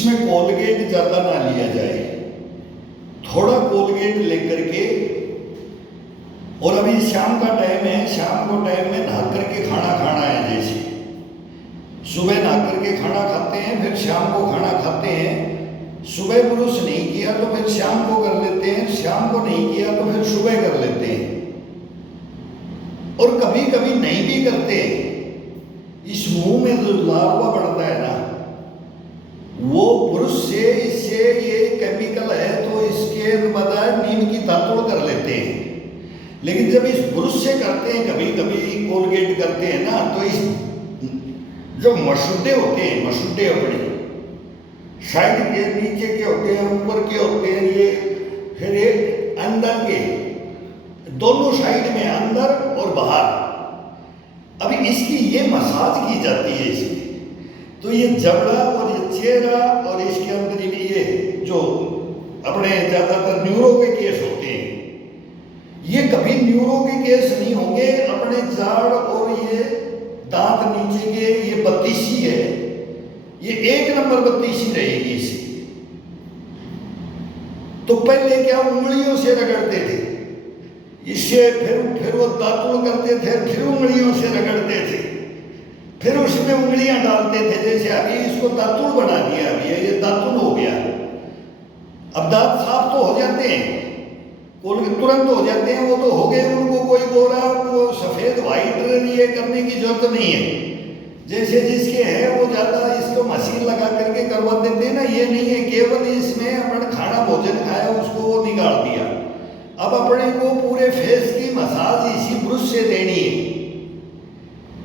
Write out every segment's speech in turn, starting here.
इसमें कोलगेट ज़्यादा ना लिया जाए, थोड़ा कोलगेट लेकर के, और अभी शाम का टाइम है, शाम को टाइम में नहा करके खाना खाना है। जैसे सुबह नहा करके खाना खाते हैं, फिर शाम को खाना खाते हैं। सुबह ब्रश नहीं किया तो फिर शाम को कर लेते हैं, शाम को नहीं किया तो फिर सुबह कर लेते हैं, और कभी कभी नहीं भी करते। इस मुंह में जो लार्वा बढ़ता है ना, वो ब्रश से, इससे ये केमिकल है तो इसके बजाय नीम की दातुड़ कर लेते हैं। लेकिन जब इस ब्रश से करते हैं, कभी कभी कोलगेट करते हैं ना, तो इस जो मसूड़े होते हैं, मसूड़े अपने साइड के, नीचे के होते हैं, ऊपर के होते हैं, ये फिर ये अंदर के, दोनों साइड में, अंदर और बाहर। अभी इसकी ये मसाज की जाती है इसकी, तो ये जबड़ा और ये चेहरा और इसके अंदर ये जो अपने ज़्यादातर न्यूरो के केस होते हैं, ये कभी न्यूरो के केस नहीं होंगे। अपने जाड़ और ये दांत नीचे के, ये बत्तीसी है, ये 1 नंबर बत्तीसी रहेगी इसकी। तो पहले क्या उंगलियों से रगड़ते थे इससे, फिर वो दातुड़ करते थे, फिर उंगलियों से रगड़ते थे, फिर उसमें उंगलियां डालते थे। जैसे अभी इसको दातुड़ बना दिया, अभी ये दातुड़ हो गया। अब दांत साफ तो हो जाते हैं, तुरंत हो जाते हैं, वो तो हो गए, उनको कोई बोला वो सफेद व्हाइट ये करने की जरूरत नहीं है। जैसे जिसके है वो ज़्यादा इसको मशीन लगा करके करवा देते हैं ना, ये नहीं है, केवल इसमें अपन खाना भोजन खाया उसको वो निकाल दिया। अब अपने को पूरे फेस की मसाज इसी ब्रश से देनी है।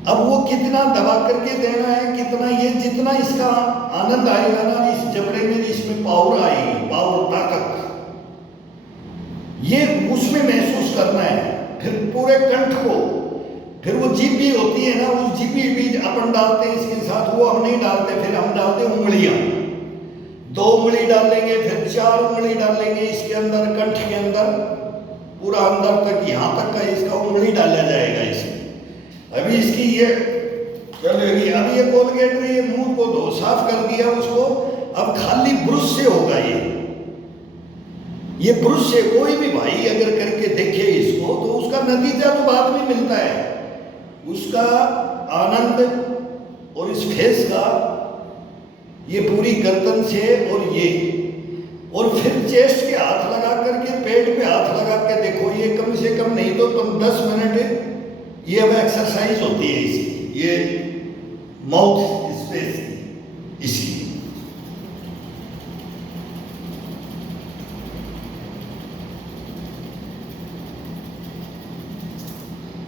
अब वो कितना दबा करके देना है, कितना, ये जितना इसका आनंद आएगा ना इस जबड़े में, इसमें पावर आएगी, पावर, ताकत, ये उसमें महसूस करना है। फिर पूरे कंठ को, फिर वो जीभी होती है ना, उस जीभी भी अपन डालते हैं इसके साथ, वो हम नहीं डालते, फिर हम डालते हैं उंगलियां। 2 उंगली डालेंगे, फिर 4 उंगली डालेंगे इसके अंदर, कंठ के अंदर, पूरा अंदर तक, यहाँ तक का इसका उंगली डाला जाएगा इसमें। अभी इसकी ये चलेगी। अभी ये कोलगेट में ये मुंह को धो साफ कर दिया उसको, अब खाली ब्रश से होगा ये ब्रश से कोई भी भाई अगर करके देखे इसको, तो उसका नतीजा तो बाद में मिलता है, उसका आनंद। और इस फेस का, ये पूरी गर्दन से, और फिर चेस्ट के हाथ लगा करके, पेट पे हाथ लगा के देखो, ये कम से कम नहीं तो तुम 10 मिनट, ये अब एक्सरसाइज होती है इसकी, ये माउथ स्पेस इसकी।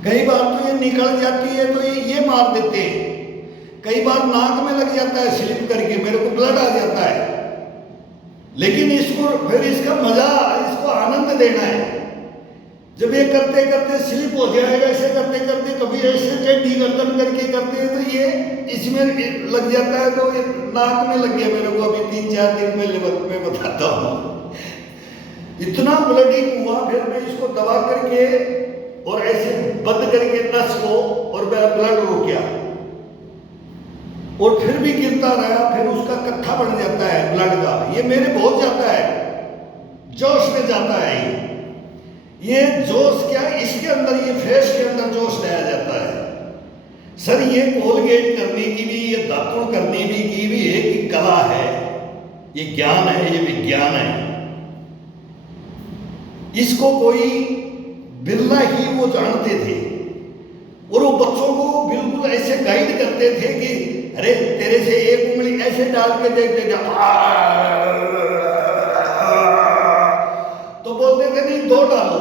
कई बार तो ये निकल जाती है तो ये मार देते हैं, कई बार नाक में लग जाता है स्लिप करके, मेरे को ब्लड आ जाता है। लेकिन इसको फिर इसका मजा, इसको आनंद देना है। जब ये करते करते स्लिप हो जाएगा, ऐसे करते करते कभी ऐसे टेढ़ी गर्दन करके करते हैं तो ये इसमें लग जाता है, तो ये नाक में लग गया मेरे को अभी 3-4 दिन पहले मैं बताता हूँ। इतना ब्लडिंग हुआ, फिर मैं इसको दबा करके और ऐसे बंद करके नस को, और मेरा ब्लड रुक गया, और फिर भी गिरता रहा, फिर उसका कट्ठा बढ़ जाता है ब्लड का, ये मेरे बहुत जाता है, जोश में जाता है। ये जोश क्या, इसके अंदर, ये फेस के अंदर जोश लाया जाता है। सर ये कोलगेट करने की भी, ये दातुड़ करने की भी एक कला है, ये ज्ञान है, ये विज्ञान है। इसको कोई बिरला ही वो जानते थे, और वो बच्चों को बिल्कुल ऐसे गाइड करते थे कि अरे तेरे से 1 उंगली ऐसे डाल के देखते थे, तो बोलते थे नहीं 2 डालो,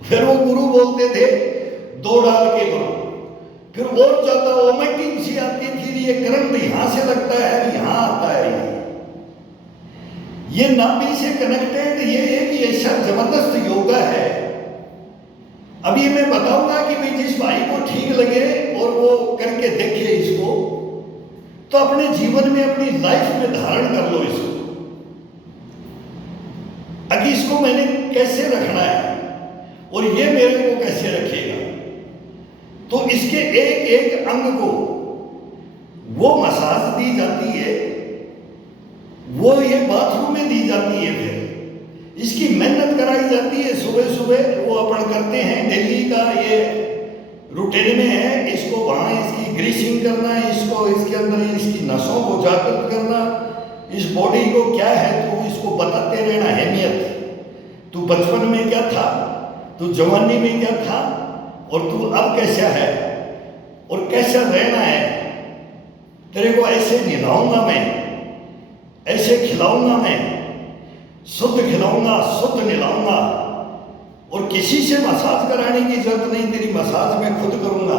फिर वो गुरु बोलते थे 2 डाल के करो, फिर और ज्यादा वोमिटिंग सी आती थी, ये करंट यहां से लगता है, यहां आता है, ये नाभि से कनेक्टेड, ये एक ऐसा जबरदस्त योगा है। अभी मैं बताऊंगा कि भाई जिस भाई को ठीक लगे और वो करके देखे इसको, तो अपने जीवन में, अपनी लाइफ में धारण कर लो इसको। अभी इसको मैंने कैसे रखना है और ये मेरे को कैसे रखेगा, तो इसके एक एक अंग को वो मसाज दी जाती है वो ये बाथरूम में दी जाती है, फिर इसकी मेहनत कराई जाती है। सुबह सुबह वो अपन करते हैं, दिल्ली का ये रूटीन में है। इसको वहाँ इसकी ग्रीसिंग करना, इसको इसके अंदर इसकी नसों को जागृत करना, इस बॉडी को क्या है तो इसको बताते रहना अहमियत। तू बचपन में क्या था, तू जवानी में क्या था, और तू अब कैसा है और कैसा रहना है। तेरे को ऐसे नहलाऊंगा मैं, ऐसे खिलाऊंगा मैं, शुद्ध खिलाऊंगा, शुद्ध नहलाऊंगा, और किसी से मसाज कराने की जरूरत नहीं, तेरी मसाज मैं खुद करूंगा।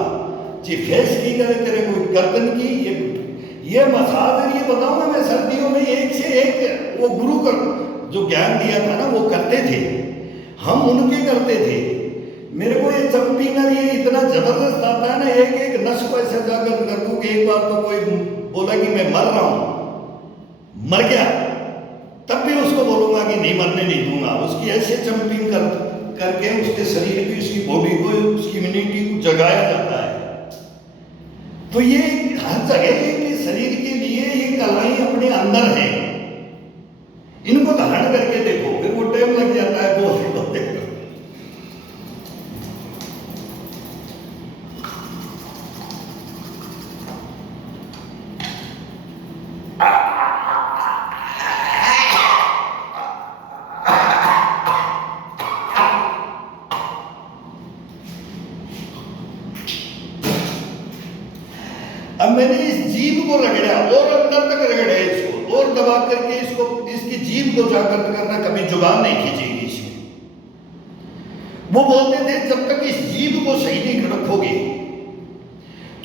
जी फेस की करे, तेरे को गर्दन की, ये मसाज ये बताऊंगा मैं। सर्दियों में एक से एक वो गुरु कर जो ज्ञान दिया था ना, वो करते थे, हम उनके करते थे। मेरे को ये चंपीनर ये इतना जबरदस्त आता है ना, एक एक नस को ऐसा जागृत कर दूं कि एक बार तो कोई बोला कि मैं मर रहा हूं, मर गया, तब भी उसको बोलूंगा कि नहीं, मरने नहीं दूंगा। उसकी ऐसे चंपिंग करके उसके शरीर की, उसकी बॉडी को, उसकी इम्यूनिटी को जगाया जाता है। तो ये हर जगह के शरीर के लिए ये कलाएं अपने अंदर हैं। इनको धारण करके देखो, फिर वो टाइम लग जाता है बहुत देखो। अब मैंने इस जीभ को रगड़ा और अंदर तक रगड़ा इसको, और दबा करके इसको, इसकी जीभ को जागृत करना, कभी जुबान नहीं खींचेगी इसकी। वो बोलते थे जब तक इस जीभ को सही नहीं रखोगे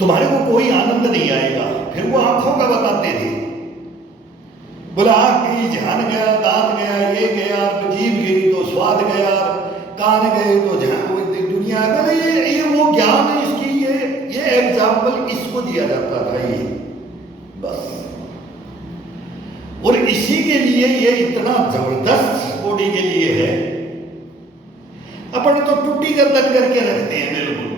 तुम्हारे को कोई आनंद नहीं आएगा। फिर वो आंखों का बताते थे, बोला आंख गई, ध्यान गया, दांत गया, ये गया, जीभ गई तो स्वाद गया, कान गए तो ध्यान, दुनिया। ये वो ज्ञान इसकी, ये एग्जाम्पल इसको दिया जाता था, ये बस। और इसी के लिए ये इतना जबरदस्त बॉडी के लिए है। अपन तो टूटी गर्दन करके रखते हैं, बिल्कुल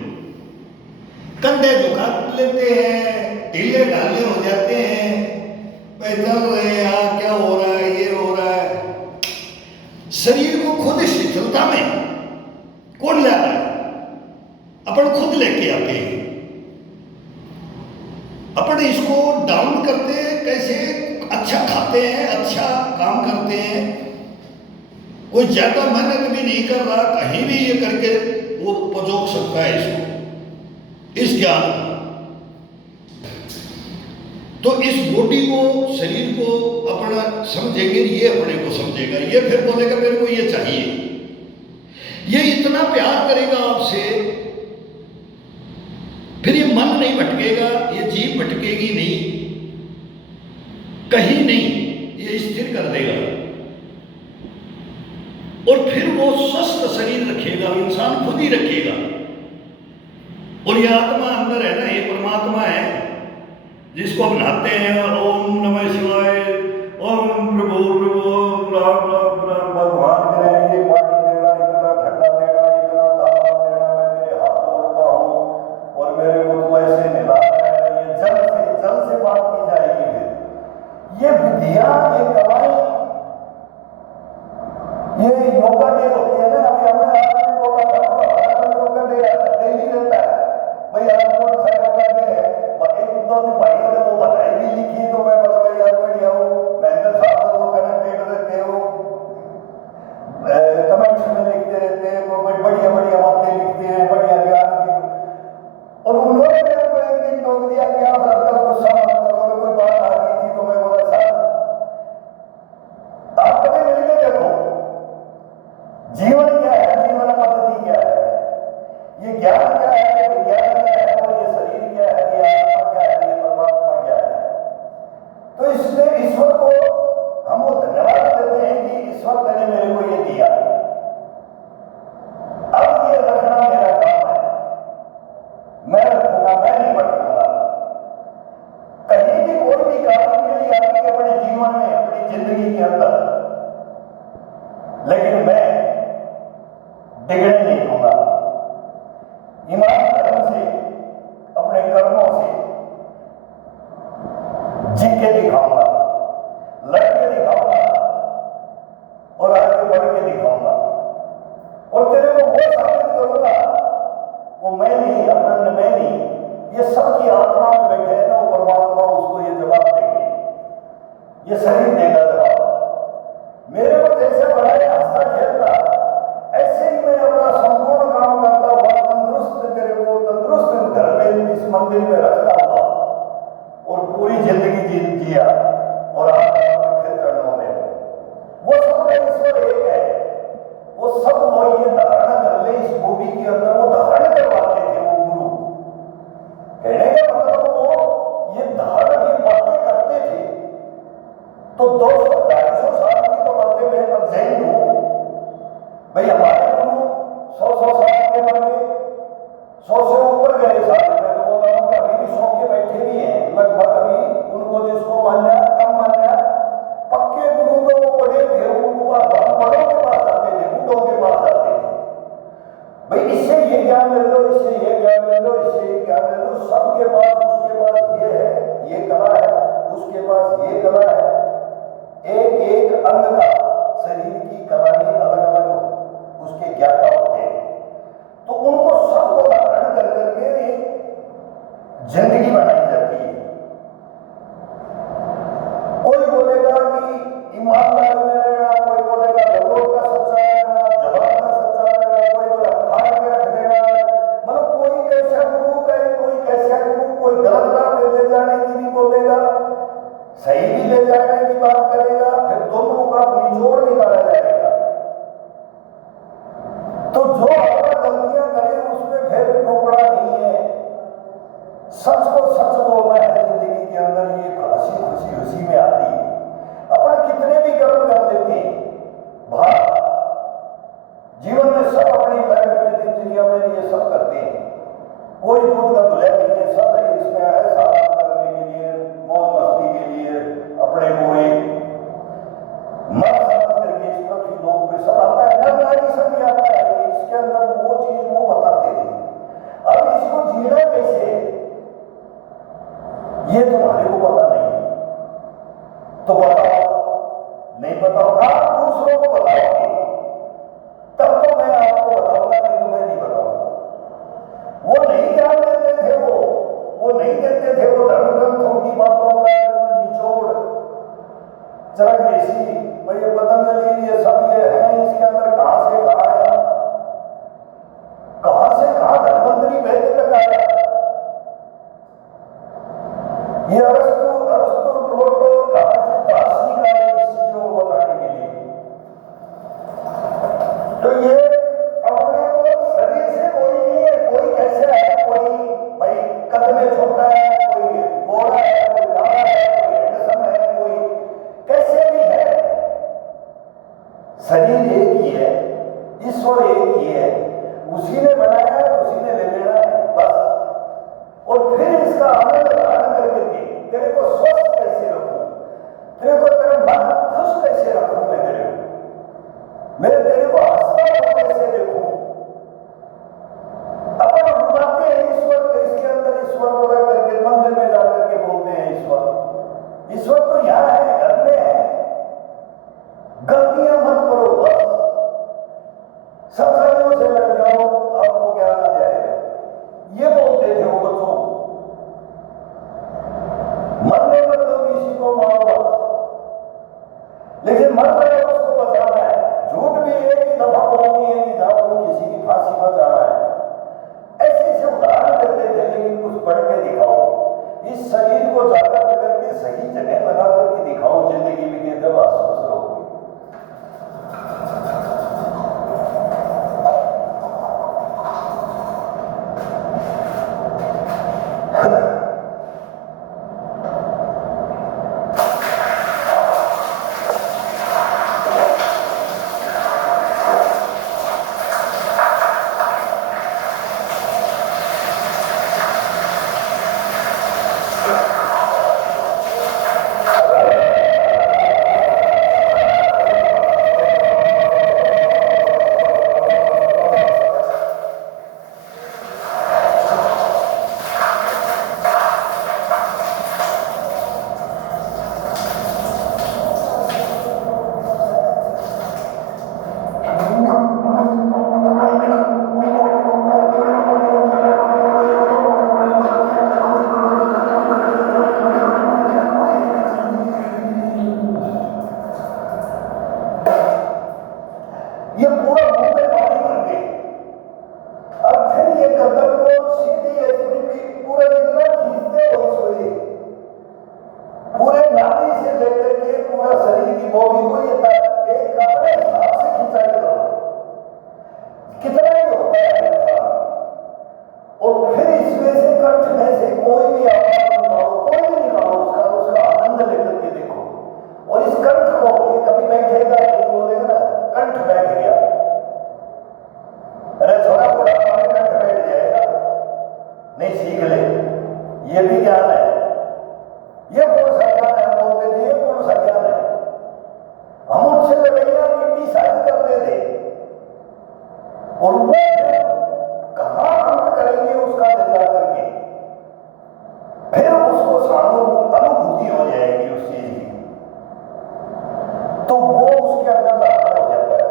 कंधे झुका लेते हैं, ढीले ढाले हो जाते हैं, चल रहे यार, क्या हो रहा है, ये हो रहा है। शरीर को खुद शिथिलता में कौन ला रहा है? अपन खुद लेके आते हैं। अपन इसको डाउन करते हैं, कैसे अच्छा खाते हैं, अच्छा काम करते हैं, कोई ज्यादा मेहनत भी नहीं कर रहा, कहीं भी ये करके वो पजोक सकता है इसको, इस ज्ञान को। तो इस बॉडी को, शरीर को अपना समझेंगे, ये अपने को समझेगा, ये फिर बोलेगा मेरे को ये चाहिए, ये इतना प्यार करेगा आपसे, फिर ये मन नहीं भटकेगा, ये जीभ भटकेगी नहीं, कहीं नहीं, ये स्थिर कर देगा। और फिर वो स्वस्थ शरीर रखेगा, इंसान खुद ही रखेगा। और ये आत्मा अंदर है ना, ये परमात्मा है जिसको हम नहाते हैं, ओम नमः शिवाय, ओम प्रभु प्रभु, राम राम राम, भगवान करे ये पानी देना, इतना ठंडा देना, इतना तापमान देना, मैं तेरे हाथ जोड़ता हूँ और मेरे को तू ऐसे नहलाता है। ये जल से बात की जाएगी। फिर ये विधियां, ये कलाएं, ये योगा डे होते हैं ना, अभी हमें आपने बोला था योगा डे डेली रहता है भाई, आपको योगा डे है। एक दो दिन भाइयों ने वो बधाई भी लिखी, तो मैं बोला भाई यार बढ़िया हो, महेंद्र साहब को कनेक्टेड रहते हो, कमेंट्स में लिखते रहते हैं, वो बढ़िया बढ़िया बातें लिखते हैं, बढ़िया ज्ञान की। और उन्होंने मेरे को एक दिन टोक दिया कि आप अंदर गुस्सा मत करो, कोई बात आ गई थी तो मैं बोला साहब आप कभी मिलके देखो, जीवन क्या है, जीवन पद्धति क्या है, ये ज्ञान क्या है, ये विज्ञान क्या है, और ये शरीर क्या है, ये आत्मा क्या है, ये परमात्मा क्या है। तो इसलिए ईश्वर को हम वो धन्यवाद देते हैं कि ईश्वर ने मेरे को ये दिया। अब ये रखना मेरा काम है, मैं रखूंगा, मैं नहीं भटकूंगा। कहीं भी कोई भी काम मेरी आती है अपने जीवन में, अपनी जिंदगी के अंदर, लेकिन मैं बिगड़ने नहीं दूंगा। ईमान धर्म से, अपने कर्मों से जी के दिखाऊंगा, लड़के दिखाऊंगा। करके दिखाऊंगा और तेरे को वो साबित करूंगा, वो मैं नहीं, अपन मैं नहीं, ये सबकी आत्मा में बैठे हैं ना, वो परमात्मा उसको ये जवाब देंगे, ये शरीर देगा जवाब। मेरे को जैसे बनाए हंसता खेलता, ऐसे ही मैं अपना संपूर्ण काम करता हुआ तंदुरुस्त, तेरे को तंदुरुस्त घर में इस मंदिर में रखता हुआ और पूरी जिंदगी जिया और आप फिर चरणों में वो सब का ईश्वर एक है। वो सब वो ये धारण कर ले इस बॉडी के अंदर, वो धारण करवाते थे वो गुरु। कहने का मतलब वो ये धारण की बातें करते थे। तो 200-250 साल की तो बातें मैं पर जैन हूं भाई, हमारे गुरु 100 साल के बने, 100 से ऊपर गए साल। मैं तो बोल रहा हूँ कि अभी भी 100 के बैठे भी हैं लगभग। अभी उनको जिसको मान्या कम मान्या, पक्के गुरु तो वो बड़े थे, उनको बड़ों के पास जाते थे, बूढ़ों के पास जाते थे भाई, इससे ये ज्ञान ले लो, इससे ये ज्ञान ले लो, इससे ये ज्ञान ले लो। सबके पास, उसके पास ये है, ये कला है, उसके पास ये कला है। एक एक अंग का शरीर की कलाएं अलग अलग उसके ज्ञाता होते हैं। तो उनको सबको धारण कर करके जिंदगी बनाई जाती है। कोई बोलेगा कि ईमानदार में रहेगा, कोई बोलेगा लोगों का सच्चा रहेगा, जवान का सच्चा रहेगा, कोई बोला फाड़ के रख देगा। मतलब कोई कैसा गुरु कहे, कोई कैसा गुरु, कोई गलत राह पे ले जाने की भी बोलेगा, सही भी ले जाने की बात करेगा, फिर दोनों का निचोड़ निकाला जाएगा। तो जो अपना गलतियां करे उसमें फिर टुकड़ा नहीं है। सच को सच बोलना है जिंदगी के अंदर, ये हंसी खुशी उसी में आती है। अपन कितने भी कर्म कर लेते हैं बाहर जीवन में, सब अपनी लाइफ में दिनचर्या में ये सब करते हैं। कोई दूध का दुल्हा नहीं है, सब है इसमें है सारा करने के लिए, मौज मस्ती के लिए, अपने को एक मत करके इस पृथ्वी लोक में सब आता है, नर नारी सब ही आता है। इसके अंदर वो चीज वो बताते थे। अब इसको जीना कैसे ये तुम्हारे को पता नहीं, तो बताओ, नहीं बताओ, आप दूसरों को बताओगे तब तो मैं आपको बताऊंगा, नहीं तो मैं नहीं बताऊंगा। वो नहीं जान देते थे, वो नहीं देते थे, वो धर्म ग्रंथों की बातों का निचोड़ चरक ऐसी भाई पतंजलि ये सब ये है, इसके अंदर कहां से कहां आया, कहां से कहां धर्मंतरी वैद्य तक आया। ये अरस्तु प्लेटो कहां से दार्शनिक आए इस चीजों को बताने के लिए। तो ये अपने को शरीर से कोई नहीं है, कोई कैसे है, कोई भाई कद में छोटा है, कोई गोरा है, कोई काला है, कोई हैंडसम है, कोई कैसे भी है। शरीर एक ही है, ईश्वर एक ही है, उसी ने बनाया है, उसी ने ले लेना है बस। और फिर इसका आनंद धारण करके तेरे को स्वस्थ कैसे रखूं, तेरे को तेरा मन खुश कैसे रखूं, मैं तेरे को हंसता हुआ कैसे देखूं। अपन रुलाते हैं ईश्वर को, इसके अंदर ईश्वर को रख करके मंदिर में जाकर के बोलते हैं ईश्वर। ईश्वर तो यहां है, घर में है। गलतियां मत करो बस, सच्चाइयों से लड़ जाओ, आपको क्या आ जाएगा। ये बोलते थे वो बच्चों को, मरने मत दो किसी को, मारो मत, लेकिन मर रहे हो उसको बचाना है। झूठ भी एक ही दफा बोलनी है कि जाओ तुम किसी की फांसी बचाना है। ऐसे से उदाहरण देते थे, लेकिन कुछ पढ़ के दिखाओ, इस शरीर को जाकर करके सही जगह लगा करके दिखाओ, जिंदगी में ये जब आश्वस्त रहोगे। की आवाज निकालो, कोई भी निकालो, उसका उसका आनंद लेकर के देखो। और इस कंठ को, ये कभी बैठेगा नहीं, बोलेगा ना कंठ बैठ गया, अरे थोड़ा थोड़ा पानी कंठ बैठ जाएगा, नहीं सीख ले, ये भी ज्ञान है। ये कौन सा ज्ञान है? हम बोलते थे ये कौन सा ज्ञान है? हम उनसे लड़ाइयां कितनी सारी करते थे, और वो कहां अंत करेंगे उसका निजा करके, फिर उसको अनुभूति हो जाएगी उस चीज की, तो वो उसके अंदर दाखिल हो जाता है।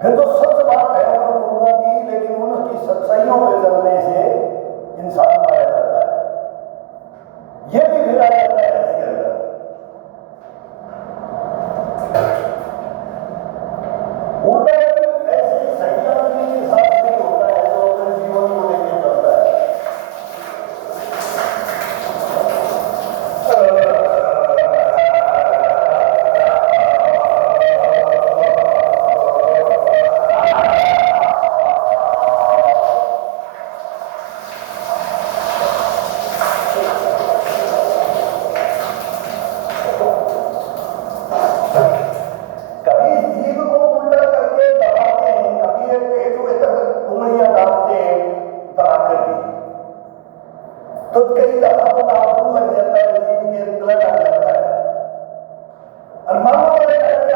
फिर तो सच बात है उन गुरुओं की, लेकिन उनकी सच्चाइयों पे चलने से इंसान मारा जाता है, ये भी भिड़ा जाता है इसके अंदर। उल्टा ऐसे सही आदमी के साथ नहीं होता है जो अपने जीवन को लेकर चलता है। कभी इस जीव को उल्टा करके दबाते हैं, कभी एक पेट में तक उंगलियां डालते हैं दबा करके, तो कई दफा तो नाखून लग जाता है, जीव के ब्लड आ जाता है। और मान लो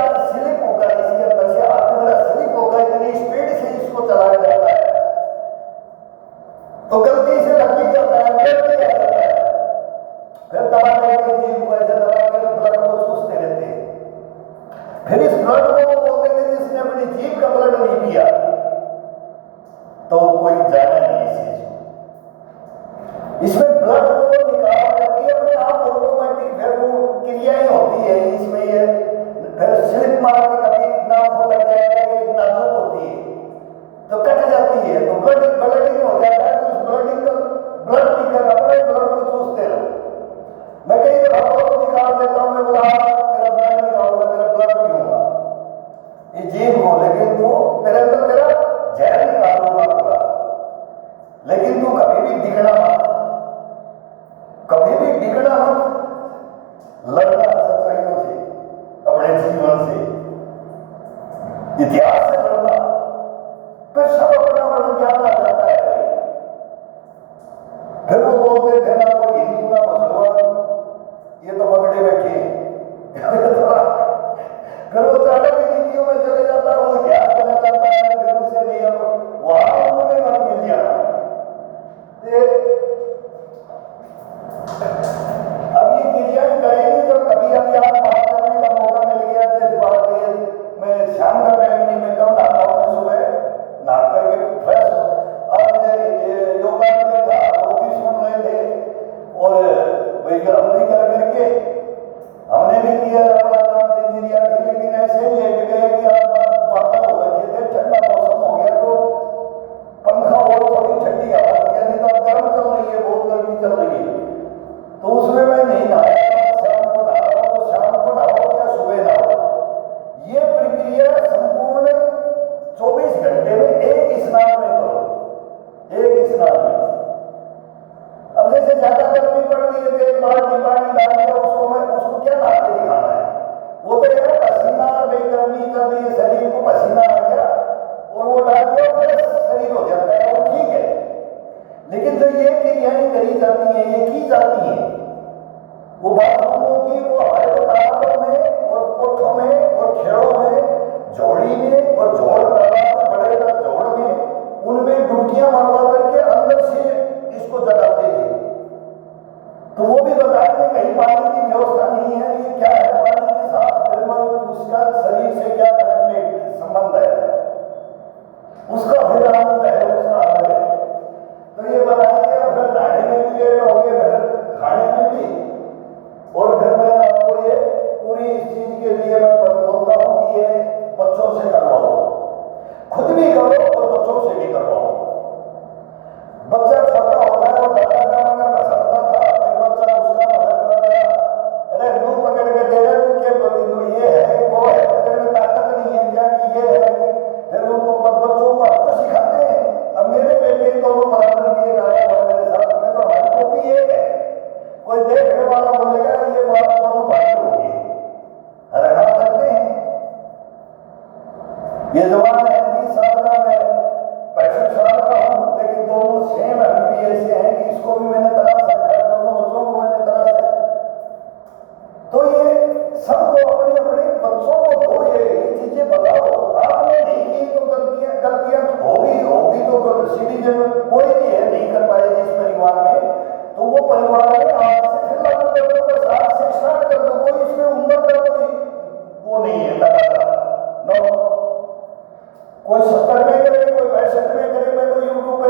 आज स्लिप होगा, इसके अंदर से हाथ मेरा स्लिप होगा, इतनी स्पीड से इसको चलाया जाता है, तो गलती से लग भी जाता है, ब्लड भी आ जाता है। फिर दबा करके जीव को ऐसे दबा कर ब्लड को चूसते रहते हैं। फिर इस ब्लड को वो बोलते थे जिसने अपनी जीभ का ब्लड नहीं पिया, तो कोई जाना नहीं इस चीज को। इसमें ब्लड को निकाल करके अपने आप ऑटोमेटिक फिर वो क्रियाएं होती है इसमें, ये फिर स्लिप मार के कभी नाखून लग जाएगा, ये नाजुक होती है तो कट जाती है, तो ब्लडिंग हो जाता है। तो इस ब्लडिंग का ब्लड पीकर अपने ब्लड को चूसते रहो। मैं कई दफा बहुत निकाल देता हूं, मैं बोला तेरा ब्लड निकालूंगा, तेरा ब्लड पीऊंगा, ये जीव को, लेकिन तू तेरे अंदर तेरा जहर निकालूंगा पूरा, लेकिन तू कभी भी बिगड़ा मत, कभी भी बिगड़ा मत, लड़ना सच्चाइयों से, अपने जीवन से, इतिहास से लड़ना, फिर सब अपना बड़ा ज्ञान आ जाता है। फिर वो बोलते थे ना कोई हिंदू ना मुसलमान, ये तो पकड़े बैठे हैं। फिर वो चालक की नीतियों में चले जाता है, वो ज्ञान चला जाता है, फिर उससे नहीं अब वहां उन्होंने मत मिल जाना। अब ये क्रियाएं करेंगे जब कभी हम यहाँ बात करने का मौका मिल गया, जैसे बात है मैं शाम का टाइम नहीं, मैं कम नहाता हूँ, सुबह नहा करके फ्रेश अब योगा में था, वो भी सुन रहे थे, और भैया हम भी कर करके हमने भी किया अपना काम दिनचर्या की, लेकिन ऐसे लेट गए कि आप बादल हो रखे थे, ठंडा मौसम हो गया, तो पंखा और थोड़ी ठंडी हवा दी, नहीं तो गर्म चल रही है, बहुत गर्मी चल रही है, तो उसमें मैं नहीं नहाया। शाम को नहा रहा हूं, तो शाम को नहाओ या सुबह नहाओ, ये प्रक्रिया संपूर्ण 24 घंटे में एक स्नान में करो, एक स्नान में। अब जैसे ज्यादा गर्मी पड़ रही है तो एक बाल्टी पानी डाल दिया, उसको क्या नहा के दिखाना है? वो तो यार पसीना, बेगर्मी कर रही है, शरीर को पसीना आ गया और वो डाल दिया, फिर शरीर हो जाता है, वो ठीक है। लेकिन जो ये क्रियाएं करी जाती हैं, ये की जाती हैं, वो बाथरूमों की, वो हमारे तालाबों में और कोठों में और खेड़ों में, झोड़ी में और झोड़ तालाब में, बड़े झोड़ में, उनमें डुबकियां मरवा करके अंदर से इसको जगाते थे। तो वो भी बताएंगे कहीं पानी की व्यवस्था नहीं है, ये क्या है पानी के साथ, फिर उसका शरीर से क्या संबंध है, उसका फिर आनंद है, उसका आनंद है। तो ये बताएंगे, फिर नहाने में भी लेट हो गए, फिर खाने में भी, और फिर मैं आपको ये पूरी इस चीज के लिए मैं बोलता हूँ कि ये बच्चों से करवाओ, खुद भी करो और बच्चों से भी करवाओ। बच्चा छोटा होता है, वो दादा का मगर बसरता था, बच्चा उसका मगर अरे मुंह पकड़ के दे ये जवान है 30 साल का, मैं 65 साल का हूँ, लेकिन दोनों सेम अभी भी ऐसे हैं कि इसको भी मैंने तलाश रखा है, दोनों बच्चों को मैंने तलाश रखा। तो ये सबको अपने अपने बच्चों को दो, ये चीजें बताओ। आपने नहीं की तो गलतियां होगी तो सिटीजन कोई भी है नहीं कर पाए जिस परिवार में, तो वो परिवार में आज से फिर लागू कर दो, बस आज से स्टार्ट कर दो। कोई इसमें उम्र का कोई वो नहीं है तकाजा, नो। कोई 70 में करे, कोई 65 में करे। मैं तो यूट्यूब पे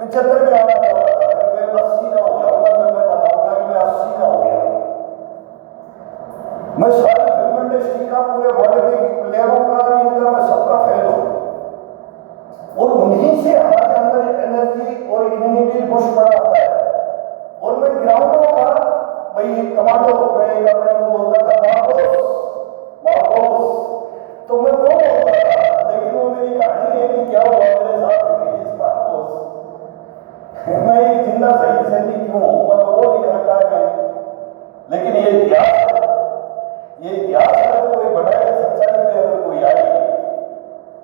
75 में आना चाहता था कि मैं 80 का हो जाऊंगा, तो मैं बताऊंगा कि मैं 80 का हो गया। मैं सारी फिल्म इंडस्ट्री का, पूरे वर्ल्ड के प्लेयरों का, इनका मैं सबका फैन हूँ, और उन्हीं से हमारे अंदर एनर्जी और इम्यूनिटी बुस्ट बड़ा होता है। और मैं ग्राउंडों का भाई कमांडो अपने को बोलता था मार्कोस, तो मैं वो बोलता था, लेकिन वो मेरी कहानी है कि क्या हुआ मेरे साथ इस मार्कोस। मैं एक जिंदा सही सैनिक क्यों हूँ, मतलब वो लिख रखा है, लेकिन ये इतिहास अगर कोई बढ़ाए, सच्चाई में अगर कोई आए,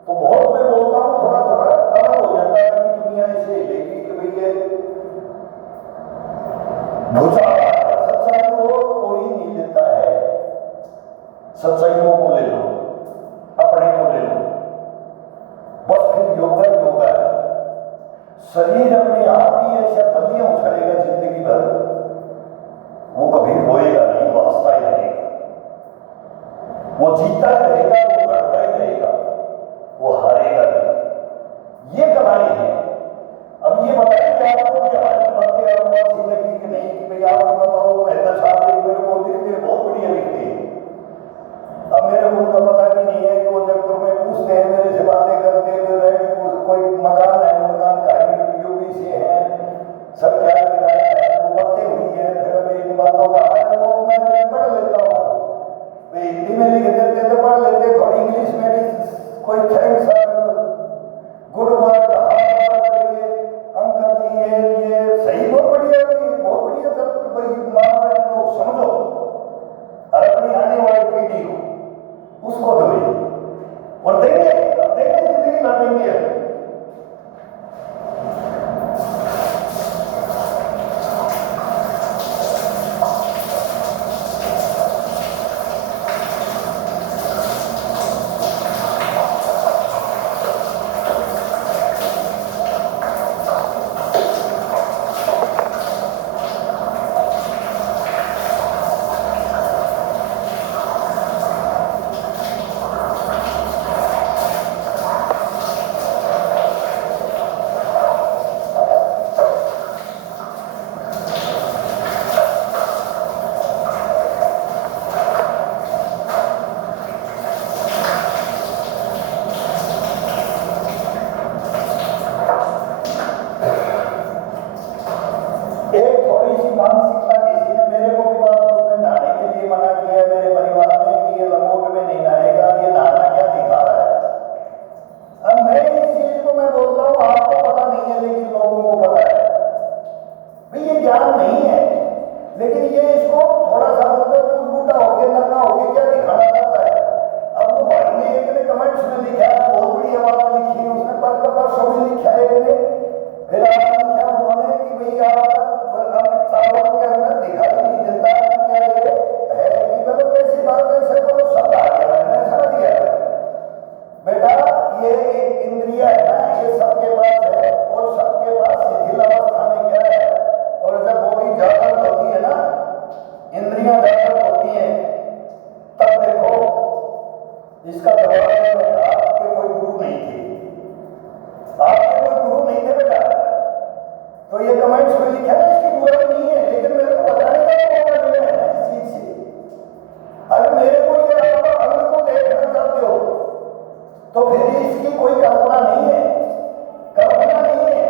तो बहुत मैं बोलता हूँ थोड़ा थोड़ा अलग हो जाता है कि दुनिया इसे लेगी कि भाई ये भूसा। सच्चाई को कोई नहीं लेता है, सच्चाइयों को ले लो, अपने को ले लो, बस फिर योगा है। शरीर अपने आप ही ऐसा बलियां उछालेगा जिंदगी भर, वो कभी रोएगा नहीं, वो हंसता ही रहेगा, वो जीता ही रहेगा, वो लड़ता ही रहेगा, वो हारेगा नहीं। ये कहानी है। अब ये बताइए आपको कि हमारी बातें और बहुत जिंदगी की नहीं कि भाई आपको बताओ मेहता साहब मेरे को लिखते बहुत बढ़िया लिखते हैं। अब मेरे को उनका पता भी नहीं है कि वो जयपुर में पूछते हैं मेरे से बातें करते हुए, कोई मकान है, मकान का यूपी से है, सब क्या किराया है, वो बातें हुई है, फिर इन बातों का वो मैं पढ़ लेता हूँ। हिंदी में लिख देते तो पढ़ लेते, थोड़ी इंग्लिश में भी कोई थैंक्स गुड वर्क अंकल जी, ये सही, बहुत बढ़िया सब भाई मान रहे लोग, समझो। और अपनी आने वाली पीढ़ी को उसको दो और देंगे जिंदगी भर देंगे। मानसिकता किसी ने मेरे को भी बात उसमें नहाने के लिए मना किया है मेरे परिवार में कि ये लंगोट में नहीं नहाएगा, ये नहाना क्या दिखा रहा है। अब मैं इस चीज को मैं बोलता हूँ आपको पता नहीं है लेकिन लोगों को पता है भाई, ये ज्ञान नहीं है, लेकिन ये इसको थोड़ा सा बोलते तू बूढ़ा हो गया नंगा हो गया क्या दिखाना चाहता है। अब वो भाई ने एक ने कमेंट्स में लिखा है, बहुत बड़ी आवाज लिखी है उसने, परसों भी लिखा है एक ने, फिर आपने लिखा उन्होंने कि भाई आप टावर के अंदर दिखाई नहीं देता कि क्या ये है कि मतलब कैसी बात है, सब तो शब्द आ गया मैंने समझ गया बेटा, ये एक इंद्रिया है ना, ये सबके पास है और सबके पास शिथिल अवस्था में क्या है, और जब बॉडी जागृत होती है ना, इंद्रियां जागृत होती हैं, तब देखो इसका जवाब है आपके कोई गुरु नहीं थे, आपके कोई गुरु नहीं थे बेटा। तो ये कमेंट्स में लिखा है इसकी बुराई नहीं है, लेकिन मेरे को बताने का मौका मिला है इस चीज से। अगर मेरे को ये अंग को देखना चाहते हो तो फिर इसकी कोई कल्पना नहीं है, कल्पना नहीं है,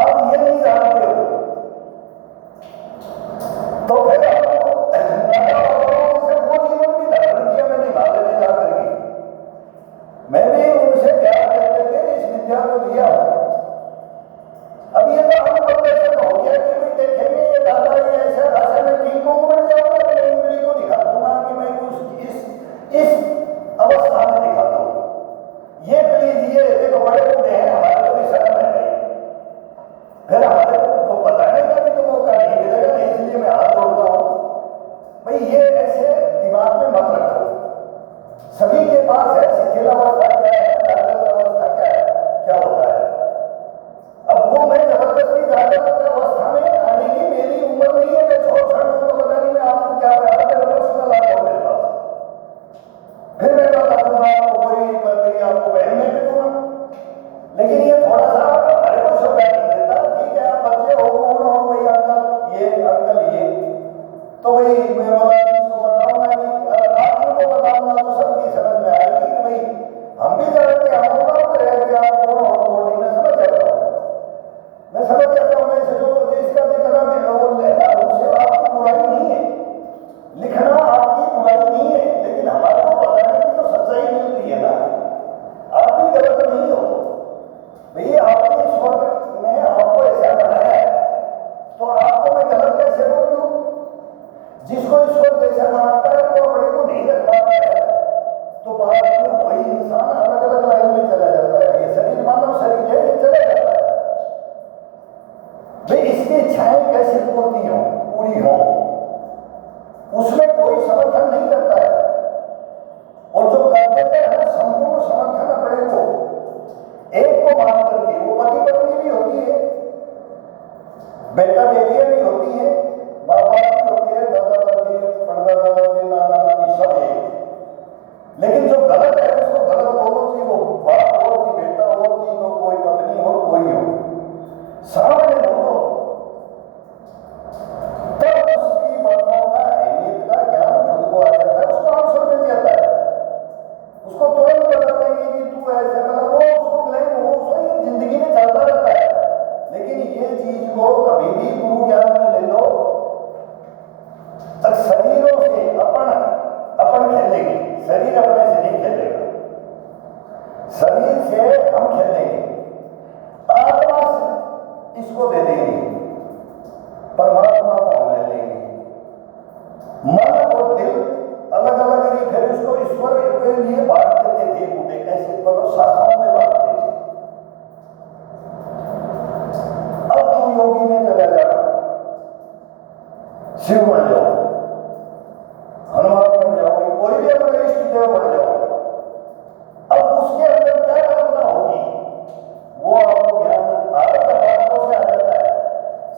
आप ये नहीं जानते हो तो फिर आपको वो जीवन भी धारण किया मैंने निभा देने जा करके, मैं भी उनसे प्यार करके इस विद्या को लिया। अब ये तो हम प्रोफेशन हो गया कि भाई देखेंगे ये दादा ये ऐसा भाषा में टीकों को बन जाऊंगा, मैं इंद्री को दिखा दूंगा कि मैं कुछ इस अवस्था में दिखा इच्छाएं कैसे पूरी हो, उसमें कोई समर्थन नहीं करता है। और जो कर देते हैं ना संपूर्ण समर्थन अपने को, एक को मान करके, वो पति पत्नी भी होती है, बेटा बेटियां भी होती है, माँ बाप भी होते हैं, दादा दादी, परदादा दादी, नाना नानी सब है। लेकिन जो गलत है उसको गलत बोलो कि वो बाप हो कि बेटा हो कि तो कोई पत्नी हो कोई हो, सामने बोलो, तब उसकी बातों का अहमियत का ज्ञान खुद को आ जाता है, उसको आंसर मिल जाता है, उसको तुरंत बता देंगे कि तू ऐसे बना, वो उसको ब्लेम हो, उसको ये जिंदगी में चलता रहता है। लेकिन ये चीज को कभी भी गुरु ज्ञान में ले लो, शरीरों से अपन खेलेंगे, शरीर अपने से नहीं खेलेगा, शरीर से हम खेलेंगे, आत्मा से इसको दे देंगे, परमात्मा को हम ले लेंगे। मन और दिल अलग अलग नहीं, फिर उसको ईश्वर के लिए बांट देते थे, बूटे ऐसे बड़ो शाखाओं में बांटते थे। अब तुम योगी में चला जाओ, शिव बन जाओ, हनुमान बन जाओगे, कोई भी अपने इष्ट देव बन जाओ। अब उसके अंदर क्या कल्पना होगी, वो आपको ज्ञान आएगा, बातों से आ जाता है,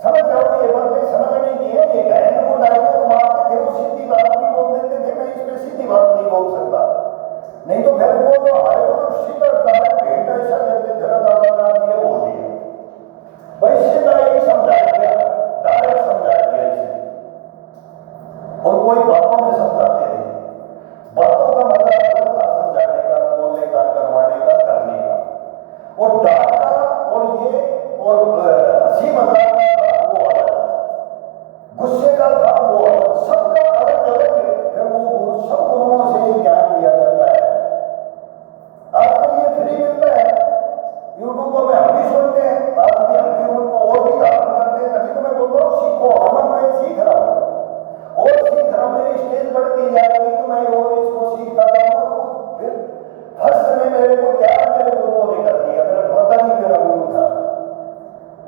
समझ जाओ। ये बातें समझने की है, ये गहन को डायरेक्ट मारते थे, वो सीधी बात भी बोल देते थे, मैं इस पे सीधी बात नहीं बोल सकता, नहीं तो फिर वो तो हमारे को सीधा डायरेक्ट भेंट ऐसा देते थे, दादा नाम ये बोल दिया, भाई सीधा ही समझा दिया, डायरेक्ट समझा दिया इसे। और कोई बातों में समझाते थे, बातों का मतलब अलग था, समझाने का, बोलने का, करवाने का, करने का, और डांटना और ये और हंसी मजाक का वो अलग, गुस्से का था वो अलग, सबका अलग अलग है। फिर वो गुरु, सब गुरुओं से ये ज्ञान लिया जाता है। आजकल ये फ्री मिलता है, यूट्यूब पर हम भी सुनते हैं, आज भी हम भी उनको और भी धारण करते हैं। तभी तो मैं बोल रहा हूँ सीखो, मैं सीख रहा हूँ और सीख रहा हूँ, मेरी स्टेज बढ़ती जा रही तो मैं और इसको सीखता जाऊंगा। फिर फर्स्ट में मेरे को क्या मेरे गुरुओं ने कर दिया, मेरा पता नहीं मेरा गुरु था,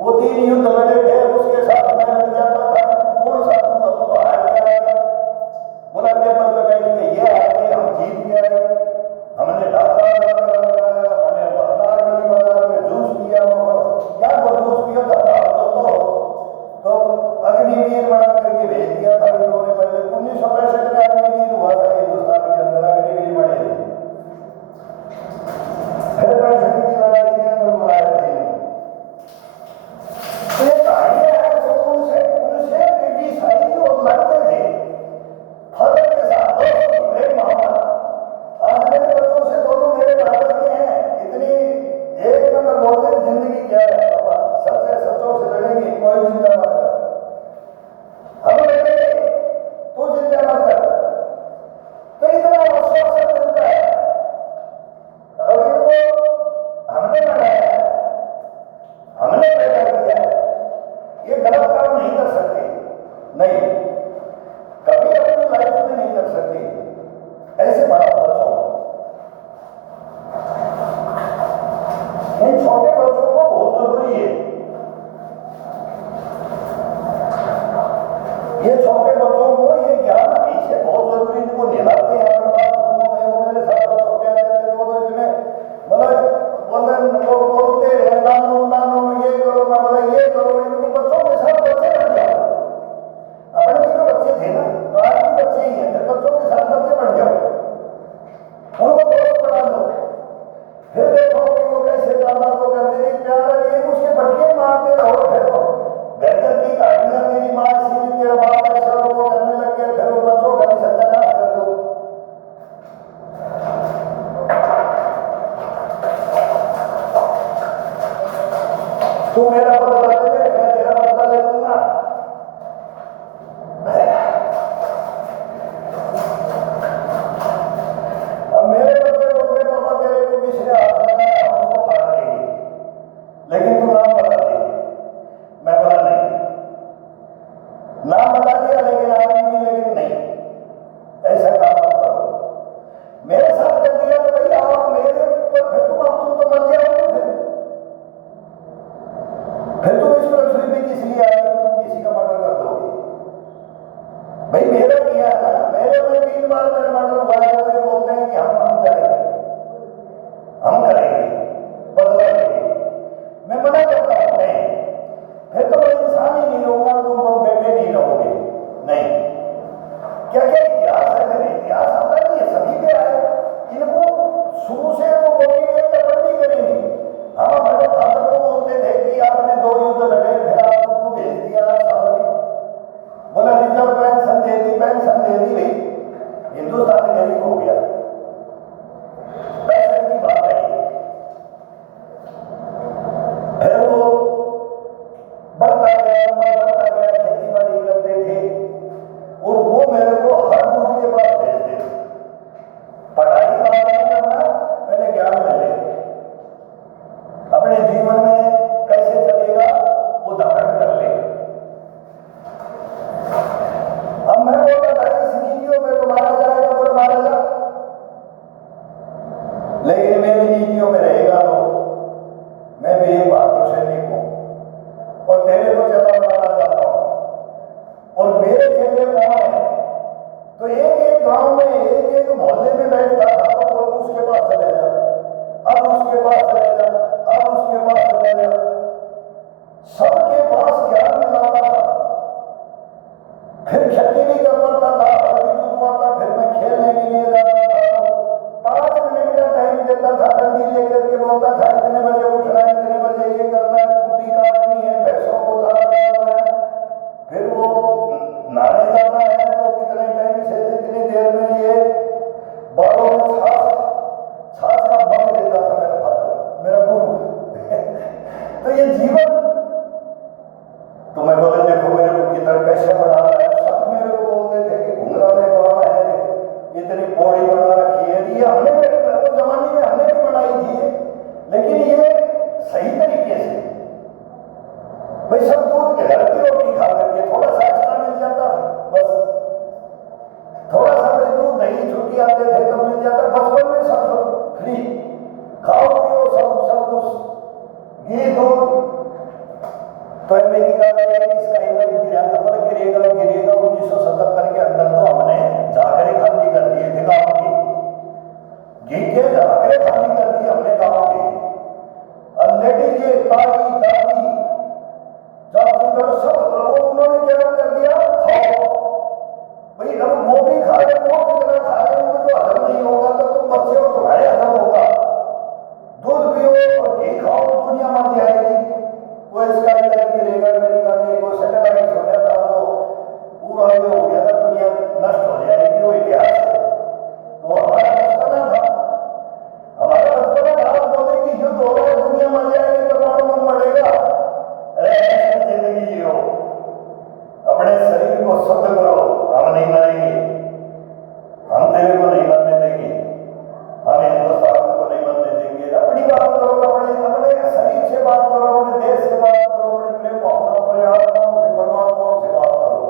वो 3 युद्ध लड़े थे, उसके साथ मैं लड़ जाता था, कौन सा तू तो हार गया, बोला टेबल पे बैठ के ये आके हम जीत गए, हमने ढाका, हमने नारगली बाजार में जूस पिया, क्या वो जूस पिया था तो अग्निवीर बना करके भेज दिया था इन्होंने। पहले 1965 में अग्निवीर हुआ था हिंदुस्तान के अंदर, अग्निवीर बने थे, फिर पैसे की लड़ाई के अंदर बुलाए थे। तो ये कहानियां हैं, तो उनसे क्रिटिसाइज और लड़ते थे, फर्क के साथ प्रेम भावना। आज मेरे बच्चों से दोनों मेरे बराबर के हैं, इतनी एक नंबर बोलते हैं, जिंदगी क्या है पापा, सच है, सच्चों से लड़ेंगे, कोई चिंता मत कर, हम लड़ेंगे, तू चिंता मत कर। तो इतना आश्वासन मिलता है। अब इनको हमने बनाया है, हमने पैदा किया है, ये गलत काम नहीं कर सकते, नहीं, कभी अपनी लाइफ में नहीं कर सकते। ऐसे बड़ा बच्चों, इन छोटे बच्चों को बहुत जरूरी है, ये छोटे बच्चों को ये ज्ञान पीछे बहुत जरूरी, इनको निभाते हैं। वो मेरे साथ तो छोटे आते थे, वो इतने मतलब वो बोलते रहे, नानो नानो ये करो, मैं बोला ये करो, इनको बच्चों के साथ बच्चे बन जाओ। अपने भी तो बच्चे थे ना, तो आज भी बच्चे ही हैं, फिर बच्चों के साथ बच्चे बन जाओ, उनको दोस्त बना दो, फिर देखो कि वो कैसे दादा को करते थे प्यार, ये उसके बटके मारते रहो, फिर घर की कहानियां, मेरी माँ इसी तेरा बाप ऐसा वो करने लग गया, फिर वो बच्चों का भी सत्यानाश कर दो। तू मेरा बदला ले ले, मैं तेरा बदला ले लूंगा। अब मेरे बच्चे बोलते पापा तेरे को किसने हाथ लगाया, हम उसको फाड़ देंगे, लेकिन तू नाम बता दे। मैं बोला नहीं, नाम बता दिया लेकिन आदमी, लेकिन नहीं, ऐसा काम मत करो। मेरे साथ कर दिया तो भैया आप मेरे, तो फिर तुम तो मर जाओगे, फिर तुम इस पृथ्वी पे किस लिए आए हो, तुम किस किसी का मर्डर कर दोगे? भाई मेरा किया है ना, मेरे में 3 बार मेरा मर्डर हुआ है, तो ये बोलते हैं कि हम जाएंगे, हम करेंगे, बदला लेंगे। मैं मना करता हूं नहीं, फिर तो मैं इंसान ही नहीं रहूंगा, तुम लोग बेटे नहीं रहोगे। नहीं, क्या क्या इतिहास है, फिर इतिहास आता नहीं है, सभी पे आए, इनको शुरू से वो मोटिवेट नहीं करेंगे। हाँ, हमारे फादर को बोलते थे कि आपने 2 युद्ध लड़े, फिर आपको क्यों भेज दिया साल में? बोला रिजर्व पेंशन दे दी, पेंशन दे दी, भाई हिंदुस्तान गरीब हो गया, पैसे की बात है। फिर वो बढ़ता गया, खेती बाड़ी करते थे, और वो मेरे को हर गुरु के पास भेजते थे। पढ़ाई बात नहीं करना, पहले ज्ञान ले ले, अपने जीवन में कैसे चलेगा वो धारण कर ले। अब मैं बोलता था इस नीतियों में तो मारा जाएगा, बोले मारा जा, लेकिन मेरी नीतियों में रहेगा तो मैं भी एक बहादुर सैनिक हूं और तेरे को चला बनाना चाहता हूं। और मेरे चेले कौन है? तो एक गांव में एक मोहल्ले में बैठता था, तो उसके पास चले जा, अब उसके पास चले जा, अब उसके पास चले जा, सबके पास ज्ञान मिलाता था। फिर खेती भी करवाता था, हल भी जुतवाता, फिर मैं खेलने के लिए जाता था, 5 मिनट का टाइम देता था, डंडी लेकर के बोलता था इतने बजे उठना है, इतने बजे ये करना है, कुटी काटनी है, भैंसों को चारा है, फिर वो नहाने जाना है तो कितने टाइम से कितनी देर में ये बालों में छाछ का बम देता था मेरा फादर, मेरा गुरु। तो ये जीवन, तो मैं बोले देखो मेरे को कितना कैसे बना रहा है। सब मेरे को बोलते थे कि घुंघरा में बना है, इतनी बॉडी बना रखी है, ये हमने तो जमाने में हमने भी बनाई थी, लेकिन ये सही तरीके से। भाई सब दूध के घर की रोटी खा करके थोड़ा सा एक्स्ट्रा मिल जाता था, बस थोड़ा सा दूध दही छुट्टी आते थे तब मिल जाता। बचपन में सब फ्री, खाओ पियो सब कुछ, घी दूध। तो अमेरिका में इसका इलाज गिरा था, पर गिरेगा 1977 के अंदर तो हमने झाकरे खाली कर दिए थे गाँव के, घी के झाकरे खाली कर दिए हमने गाँव के। लेडीज के ताई दादी सब उन्होंने क्या कर दिया, खाओ भाई, अब वो भी खा रहे, वो कितना खा रहे, उनको हजम नहीं होगा तो तुम बच्चे हो, तुम्हारे हजम होगा। दूध पियो और घी खाओ, दुनिया मर जाएगी। वो इसका इलाज गिरेगा, अमेरिका में वो सैटेलाइट हो गया था, वो पूरा ये हो गया था, दुनिया नष्ट हो जाएगी, वो इतिहास है। तो हमारा बचपना था, हमारा बचपना था, बोले कि युद्ध हो रहा है, दुनिया मर जाएगी, परमाणु बम बढ़ेगा। अरे जिंदगी जियो, अपने शरीर को शुद्ध करो, हम नहीं मरेंगे, हम तेरे को नहीं मरने देंगे, हम हिंदुस्तान को नहीं मरने देंगे। अपनी बात करो, अपने शरीर से बात करो, अपने देश से बात करो, अपने प्रेम भावना, अपने आत्माओं से, परमात्माओं से बात करो।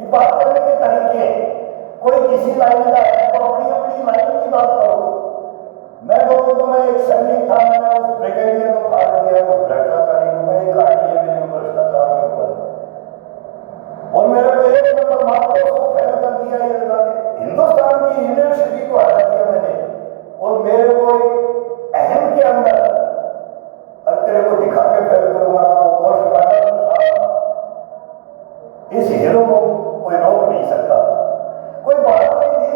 ये बात करने के तरीके, कोई किसी लाइन का है तो अपनी अपनी लाइन की बात करो। मैं बोलूँ तो मैं एक सैनिक था, मैंने उस ब्रिगेडियर को फाड़ दिया, उस भ्रष्टाचारी को। मैं एक कहानी है मेरे भ्रष्टाचार के ऊपर, और मेरे को एक नंबर मार्क्स को फेल कर दिया। ये हिंदुस्तान की यूनिवर्सिटी को हटा दिया मैंने, और मेरे को अहम के अंदर, अब तेरे को दिखा के फेल करूंगा, वो पोस्ट काटा, इस हीरो को कोई रोक नहीं सकता। कोई बात नहीं थी,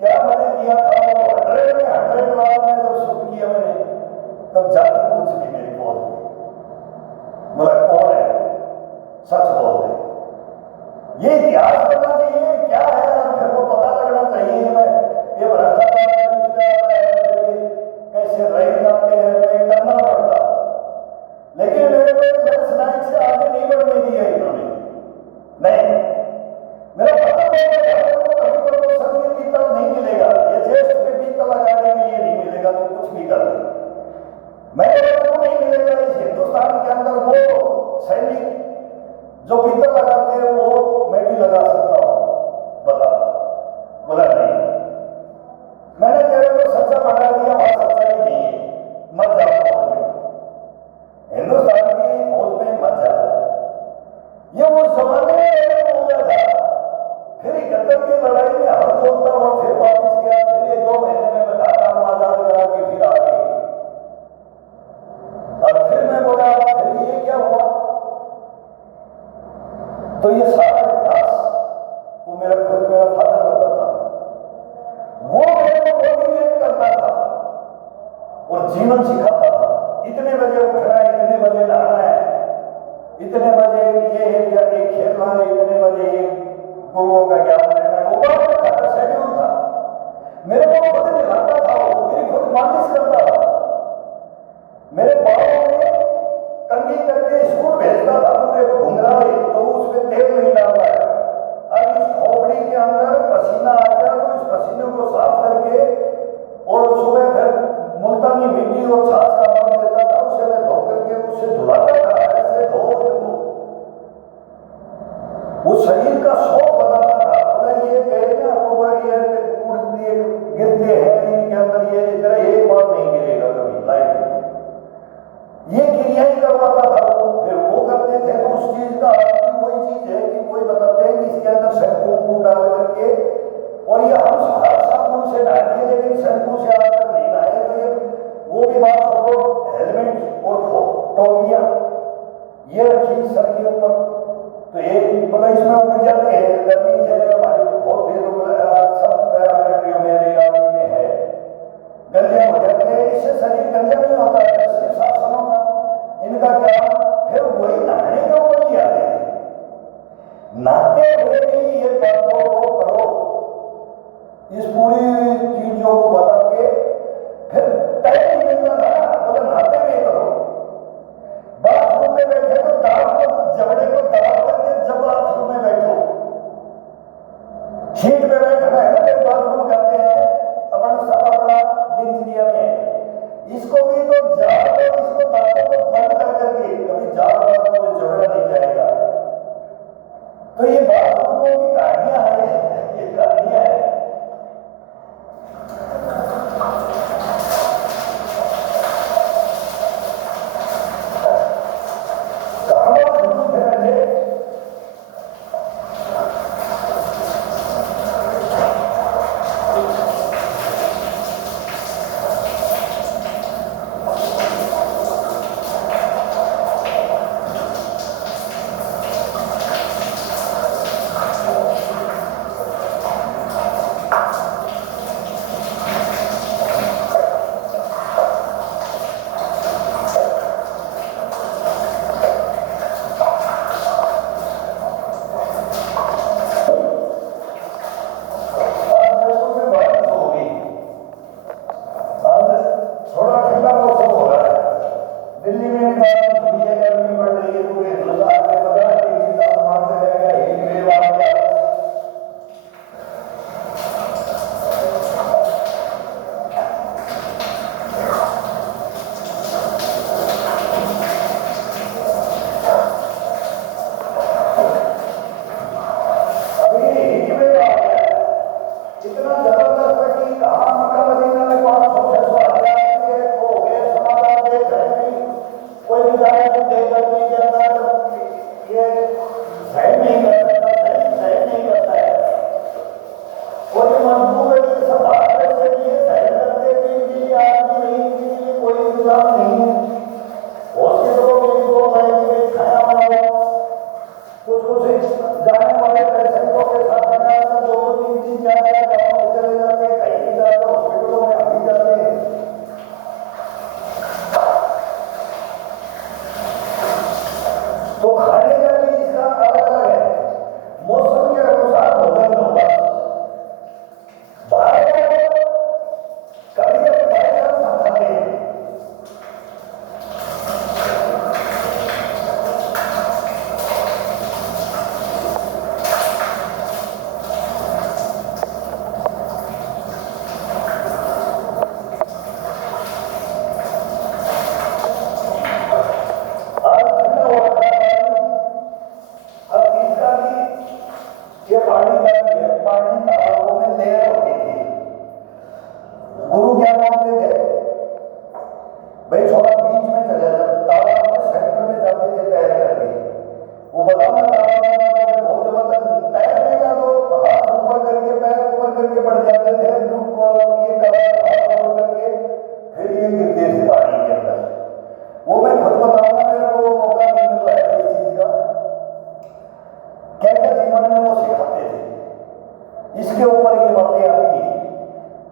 क्या मैंने किया था, वो 100 रात में जब शूट किया मैंने, तब जाके पूछ ली मेरी फौज में, बोला कौन है, सच बोल दे। ये इतिहास करना चाहिए क्या है, और फिर वो पता लगना चाहिए। मैं ये भ्रष्टाचार कैसे रही जाते हैं, मैं करना पड़ता, लेकिन मेरे को लैंडस्लाइड से आगे नहीं बढ़ने दिया इन्होंने। नहीं, मेरा पता कभी प्रमोशन में पीतल नहीं मिलेगा, ये चेस्ट पे पीतल लगाने के लिए नहीं मिलेगा, तो कुछ भी कर दे। मैं क्यों नहीं मिलेगा इस हिंदुस्तान के अंदर? वो सैनिक जो पीतल लगाते हैं वो मैं भी लगा सकता हूं, बता। बोला नहीं, मैंने तेरे को सच्चा बना दिया, वहां सच्चाई नहीं है, मत जा फौज में, हिंदुस्तान की फौज में मत जा। ये वो जमाने में हो गया था। फिर 71 की लड़ाई में हर जोतता हुआ फिर वापस गया, फिर ये 2 महीने में बता काम आजाद करा के फिर आ गई। और फिर मैं बोला फिर ये क्या हुआ? तो ये सारा इतिहास वो मेरा फादर बताता था, वो मेरे को मोटिवेट करता था और जीवन सिखाता था। इतने बजे उठना है, इतने बजे नहाना है, इतने बजे ये खेलना है, इतने बजे ये गुरुओं का ज्ञान लेना है। वो बहुत शेड्यूल था, मेरे को खुद निभाता था, वो मेरी खुद मालिश करता था, मेरे बालों में कंघी करके स्कूल भेजता था, पूरे घुंघराले तो उसमें तेल नहीं डालना है। अब इस खोपड़ी के अंदर पसीना आ गया तो इस पसीने को साफ करके और सुबह फिर मुल्तानी मिट्टी और छाछ का पानी देता था, उसे मैं धो करके उससे धुलाता था। ऐसे धो वो शरीर का शौक बताता था। बोला ये गए ना तो ये गिरते हैं इनके अंदर, ये तरह एक बार नहीं गिरेगा कभी लाइफ में। ये क्रिया ही करवाता था वो। फिर वो करते थे तो उस चीज का वही चीज है कि कोई बताते हैं कि इसके अंदर शैम्पू डाल करके, और ये हम हर साबुन से नहाते हैं लेकिन शैम्पू से आज तक नहीं नहाए। तो ये वो भी बात छोड़ो, हेलमेट और टोपियां ये रखी सर के ऊपर, तो एक बड़ा इसमें उड़ जाते हैं गर्मी से। हमारे बहुत देर सब पैरामिलिट्रियों में आर्मी में है, गंजे हो जाते हैं। इससे शरीर गंजा नहीं होता है, सिर्फ शासनों का इनका क्या। फिर वही नहाने के ऊपर ही आते थे, नहाते हुए भी ये बातों को करो, इस पूरी चीजों को बता के फिर टाइम नहीं मिलता था। बोले नहाते हुए करो, बाथरूम में बैठे तो जबड़े को दबा करके जब बाथरूम में बैठो, सीट पे बैठना है ना, बाथरूम करते हैं अपन सब अपना दिनचर्या में। इसको भी तो जाल को इसको दांतों को बंद कर करके कभी जाल बातों में झगड़ा नहीं जाएगा। तो ये बाथरूमों की कहानियां हैं, ये कहानियां हैं।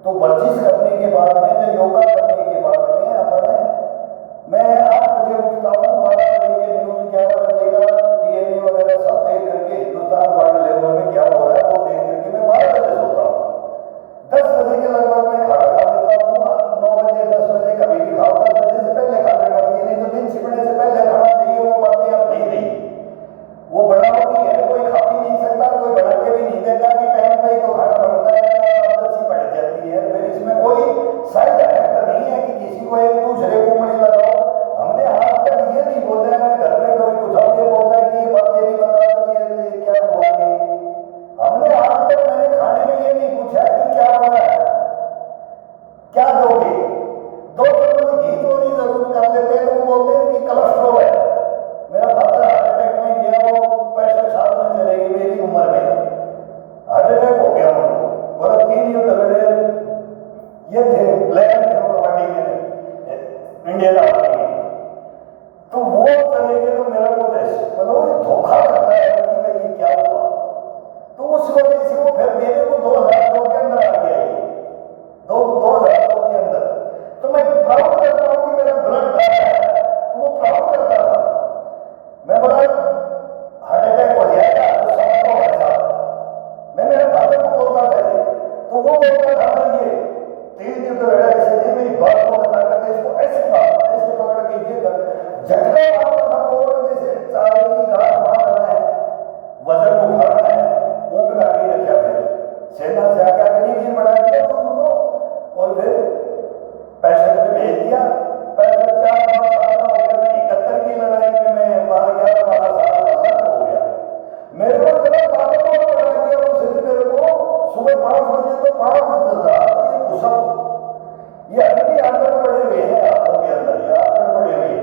तो वर्जिश करने के बाद में, जो योगा करने के बाद में अपने, मैं 8 बजे उठता हूँ, 12 बजे के न्यूज़ 11 बजेगा डीएनए वगैरह सब देख करके हिंदुस्तान वर्ल्ड लेवल में क्या हो रहा है वो देख करके मैं 12 बजे सोता हूँ। 10 बजे के लगभग मैं खाना खा लेता हूँ। 9 बजे 10 बजे कभी भी खाओ, 10 बजे से पहले खा लेना चाहिए, नहीं तो दिन छिपने से पहले खाना चाहिए। वो बातें अब नहीं रही, वो बनावटी है, कोई खा भी नहीं सकता, कोई बना के भी नहीं देगा कि टाइम पे ही तो खाना बनता है, अच्छी बढ़ जाती है। फिर इसमें कोई साइड इफेक्ट नहीं है कि किसी को एक दूसरे को उंगली लगाओ। हमने आज तक ये नहीं बोला है, घर में कभी कुछ और ये बोलता है कि ये बात ये भी बता दो ये क्या हुआ है। हमने आज तक मैंने खाने में ये नहीं पूछा कि क्या बना है, क्या दोगे। 2 चम्मच घी चोरी जरूर कर लेते हैं तो वो बोलते हैं कि कोलेस्ट्रॉल है। मेरा फादर हार्ट अटैक में गया, वो 65 साल में चले गए, मेरी उम्र में हार्ट अटैक हो गया उनको। बोला 3 युद्ध लड़े, ये थे प्लेयर थे कबड्डी में इंडियन आर्मी में, तो वो चले गए। तो मेरा वो मतलब ये धोखा लगता है कि भाई ये क्या हुआ। तो उस वजह से वो फिर मेरे को 2002 के अंदर आ गया, 2002 के अंदर। तो मैं प्राउड करता हूँ कि मेरा ब्लड आता है, तो वो प्राउड करता था। मैं बोला हार्ट अटैक हो जाएगा तो समझो ऐसा, मैं मेरे फादर को बोलता था, तो वो बोलता था मैं ये 3 दिन तो लड़ा ऐसे नहीं, मेरी बात को बता करके इसको ऐसे पकड़ के ये कर झटका मारता था। कोड जैसे चाय की गांठ मारना है, वजन उठाना है, ऊँट गाड़ी रखा, फिर सेना से आके अग्निवीर बना दिया उनको और फिर पैसे में भेज दिया। पैसे 4-5 साल का हो गया, मैं 71 की लड़ाई में मैं 12 साल का हो गया। मेरे को इतना ताकतवर बना दिया उस दिन, मेरे को सुबह 5 बजे तो 5 बजता था। ये पुशअप ये अभी भी आंकड़ पड़े हुए हैं हाथों के अंदर, ये आंकड़ पड़े हुए हैं।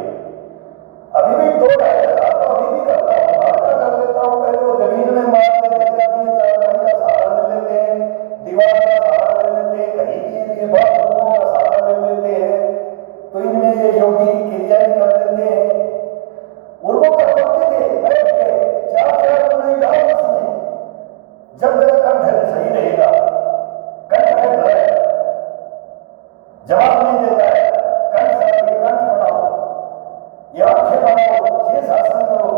अभी भी 2-2.5 तो अभी भी करता हूँ, भागता कर लेता हूँ। पहले वो जमीन में मार देते थे, अभी ये 4 भाई का सहारा ले लेते हैं, दीवार का सहारा ले लेते हैं, कहीं भी ये बाथरूमों का सहारा ले लेते हैं। तो इनमें ये योगी की क्रियाएं कर लेते हैं। और वो कर सकते थे बैठ के 4-4 उंगली डाल इसमें, जब मेरा कंठ सही रहेगा, कंठ बैठ रहा है, जवाब नहीं देता है, कंठ सही, कंठ बनाओ, ये आंखें बनाओ, शीर्ष आसन करो,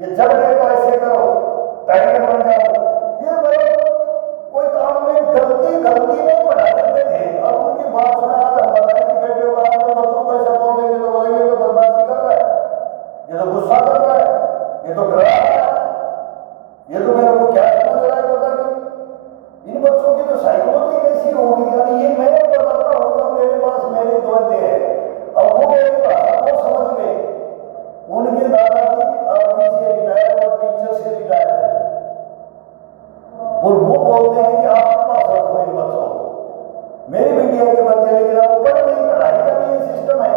ये जबड़े को ऐसे करो, टाइगर बन जाओ। ये मतलब कोई काम में गलती नहीं बढ़ा देते थे। और उनकी बात सुना, आज हम बताएं कि बेटे को आज बच्चों को ऐसा बोल देंगे तो बोलेंगे तो बदमाशी कर रहा है, ये तो गुस्सा कर रहा है, ये तो डरा रहा है, ये तो मेरे को क्या समझ रहा है पता नहीं। इन बच्चों की तो साइकोलॉजी कैसी होगी। यानी ये मैं बताता हूँ तो मेरे पास मेरे दोते हैं, अब वो मेरी भाषा को समझ गए। उनके दादाजी आर्मी से रिटायर और टीचर से रिटायर थे, और वो बोलते हैं कि आपके पास रखो इन बच्चों को। मेरी बेटिया के बच्चे, लेकिन वो पढ़ नहीं, पढ़ाई का भी ये सिस्टम है।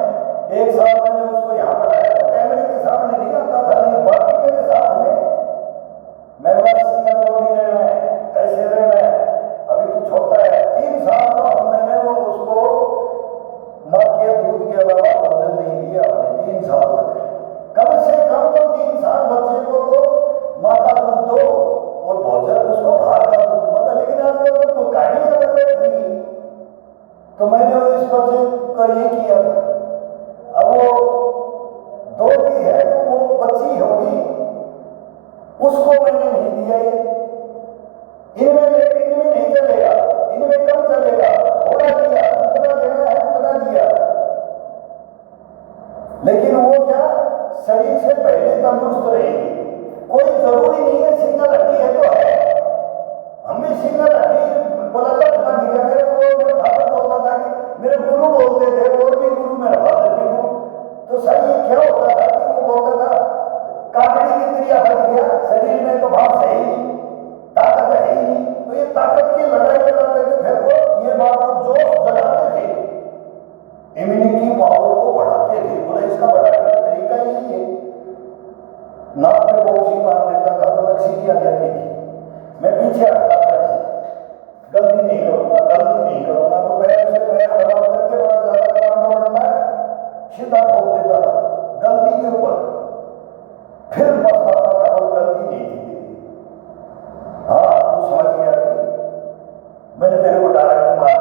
1 साल मैंने उसको यहाँ पढ़ाया तो कैमरे के सामने नहीं आता था, नहीं बाकी मेरे साथ में मैं बस सिंगल बॉडी रहना है, ऐसे रहना है। अभी तू छोटा है, 3 साल तो मैंने वो उसको माँ के दूध के अलावा भोजन नहीं दिया हमने 3 साल तक। कम से कम तो 3 साल बच्चे को तो माँ का दूध दो और भोजन उसको बाहर का दूध मत। लेकिन आजकल तो कहानी अलग थी, तो मैंने इस बच्चे का ये किया था। अब वो 2 की है तो वो बच्ची होगी, उसको मैंने नहीं दिया। ये इनमें नहीं चलेगा, इनमें कम चलेगा, थोड़ा दिया, जितना देना है उतना दिया। लेकिन वो क्या शरीर से पहले तंदुरुस्त रहेगी। कोई जरूरी नहीं है सिंगल हड्डी है तो है, हम भी सिंगल हड्डी बोला लक्ष्मण दिया। मेरे को मेरे फादर बोलता था कि मेरे गुरु बोलते थे, और भी गुरु मेरे फादर भी गुरु। तो सर ये क्या होता था कि वो बोलता था काकड़ी की क्रिया बच गया, शरीर में तो भाव है ही नहीं, ताकत है ही नहीं। तो ये ताकत की लड़ाई लड़ाते थे, फिर वो ये बात को जोश जलाते थे, इम्यूनिटी पावर को बढ़ाते थे। बोला इसका बढ़ाने का तरीका यही है। नाक में बॉक्सिंग मार देता था तो नक्सीली आ जाती थी, मैं पीछे हटता था, गलती नहीं करूंगा तो पैर से पैर खराब करके बड़ा ज्यादा काम बढ़ता है, सीधा ठोक देता था गलती के ऊपर, फिर पछताता था वो गलती नहीं थी। हाँ तू समझ गया, मैंने तेरे को डायरेक्ट मार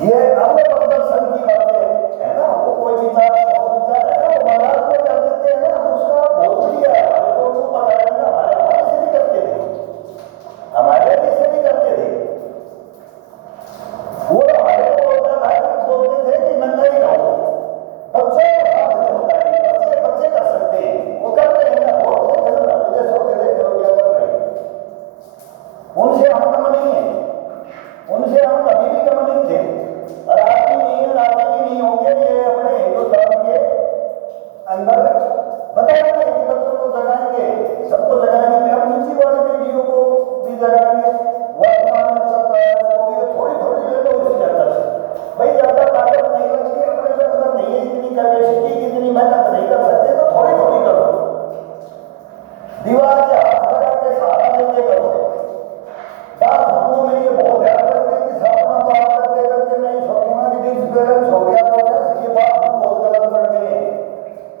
ये अन्य प्रदर्शन की बातें है ना, वो कोई विचार है ना, वो बाजार में कर देते हैं ना, उसका बहुत बढ़िया है। हमारे को उनको पता है ना, हमारे से भी करते थे, हमारे से भी करते थे। वो हमारे को बोलते थे कि नंगा ही रहो, बच्चों के साथ होता है, बच्चे कर सकते हैं, वो कर रहे हैं ना, बहुत से विदेशों के देख लो क्या कर रहे हैं। उनसे हम कम नहीं है, उनसे हम कभी भी कम नहीं थे, और आज भी नहीं है, आज भी नहीं होंगे। ये अपने हिंदुस्तान के अंदर बताएंगे कि बच्चों को जगाएंगे, सबको जगाएंगे, हम नीचे वाले पीढ़ियों को भी जगाएंगे। वर्तमान में चल रहा है उसको भी थोड़ी थोड़ी ले लो उसके अंदर से, भाई ज्यादा ताकत नहीं लगती, अपने अंदर नहीं है इतनी कैपेसिटी, इतनी मेहनत नहीं कर सकते तो थोड़ी थोड़ी करो, दीवार के हाथ लगा के सहारा लेके करो। बाथरूमों में ये बहुत ध्यान रखते कि साबुन बात करते करते नहीं सोचना कि डिस्बैलेंस हो गया तो ये बाथरूम बहुत गलत बढ़ गए हैं,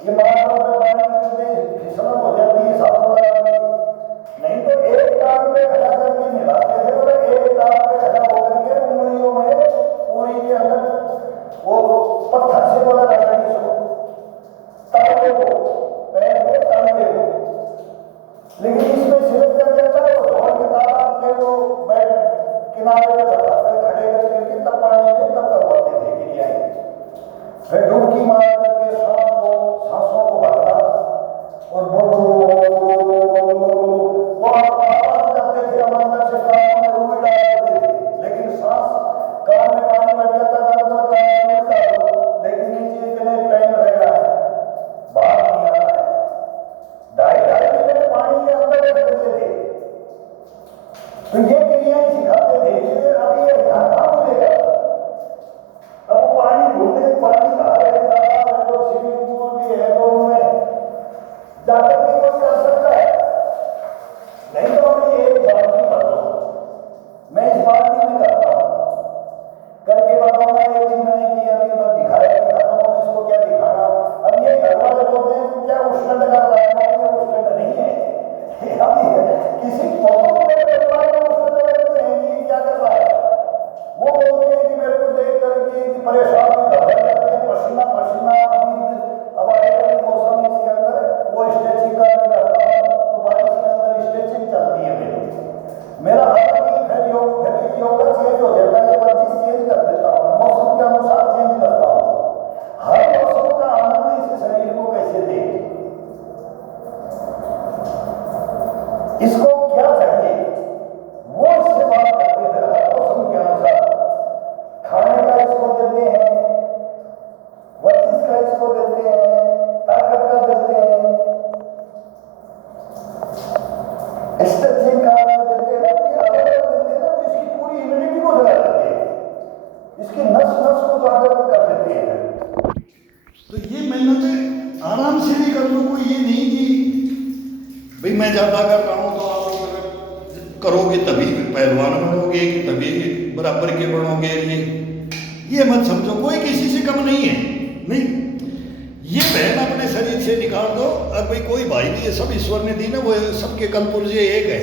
ये मार्बल में पानी में फिसलन हो जाती है साबुन लगाने, नहीं तो एक टांग पे खड़ा करके मिलाते थे और एक टांग पे खड़ा होकर के उंगलियों में पूरी के अंदर वो पत्थर से बोला जाता है इसको ताले को, पैर में ताले को, लेकिन इसमें सिर्फ कर जाता है और के तालाब में वो बैठ किनारे पे बैठा कर खड़े करके तब पानी में तब करवाते थे क्रियाएं, फिर डुबकी मार करके सांसों को भरना और वो आवाज करते थे, हम अंदर से कान में रूई डालते थे, लेकिन सांस कान में पानी भर जाता था तो कान में रूई डालो, लेकिन नीचे इतने टाइम रहना है, बाहर नहीं आना है, 2.5 मिनट पानी के अंदर रख देते थे। तो ये क्रियाएं सिखाते थे, ये अभी ये कहाँ मिलेगा, अब पानी ढूंढे, पानी कहाँ रहता है, तो स्विमिंग पूल भी है तो उनमें जाकर के कोई कर सकता है, नहीं तो अपनी एक बाल्टी भर लो, मैं इस बाल्टी में करता हूँ, करके बताऊंगा। एक दिन मैंने किया, अभी मैं दिखाया कि खत्म हो इसको क्या दिखाना। अब ये घर वाले बोलते हैं तो क्या उष्णट कर रहा है, ये उष्णट नहीं है, किसी फोटो में परिवार में उष्णट लगते हैं कि क्या कर रहा है, वो बोलते हैं कि मेरे को देख करके परेशान घबरा जाते हैं, पसीना पसीना। अब आएगा मौसम इसके अंदर वो स्ट्रेचिंग का मैं करता हूँ, तो बारिश के अंदर स्ट्रेचिंग चलती है मेरा हाथ फिर योगा चेंज हो जाता है, वर्जिश चेंज कर देता हूँ, मौसम के अनुसार चेंज करता हूँ, हर मौसम का आनंद इस शरीर को कैसे दे, इसको क्या चाहिए वो इससे बात करते हैं। हर मौसम के अनुसार खाने का इसको देते हैं, वर्जिश का इसको देते हैं, ताकत का देते हैं, स्ट्रेचिंग का देते हैं, ये अलग अलग देते हैं ना, तो इसकी पूरी इम्यूनिटी को जगा देते हैं, इसकी नस नस को जागृत कर देते हैं। तो ये मेहनत आराम से भी कर लो, कोई ये नहीं कि भाई मैं ज़्यादा कर रहा हूँ तो आप लोग अगर करोगे तभी पहलवान बनोगे कि तभी बराबर के बनोगे, नहीं ये मत समझो, कोई किसी से कम नहीं है, नहीं। ये बहन अपने शरीर से निकाल दो, और भाई कोई भाई भी, ये सब ईश्वर ने दी ना, वो सबके कलपुर्जे एक है।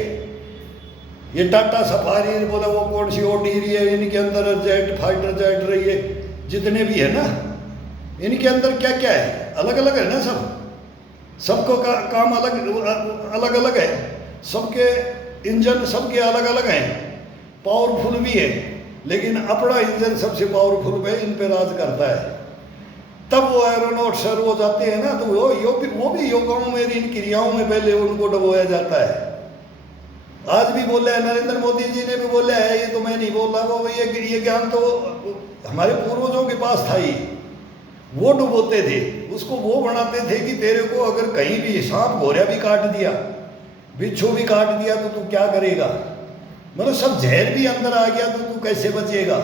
ये टाटा सफारी बोला वो कौन सी ओडी रही है, इनके अंदर जेट फाइटर जेट रही है, जितने भी है ना इनके अंदर क्या क्या है, अलग अलग है ना, सबको काम अलग अलग है, सबके इंजन सबके अलग अलग हैं, पावरफुल भी है, लेकिन अपना इंजन सबसे पावरफुल है, इन पे राज करता है। तब वो एरोनॉट सर हो जाते हैं ना, तो वो भी योगाओं में, इन क्रियाओं में पहले उनको डबोया जाता है। आज भी बोला है नरेंद्र मोदी जी ने भी बोला है, ये तो मैं नहीं बोल रहा, वो ये ज्ञान तो हमारे पूर्वजों के पास था ही, वो डुबोते थे उसको, वो बनाते थे कि तेरे को अगर कहीं भी सांप घोड़ा भी काट दिया, बिच्छू भी काट दिया तो तू क्या करेगा, मतलब सब जहर भी अंदर आ गया तो तू कैसे बचेगा।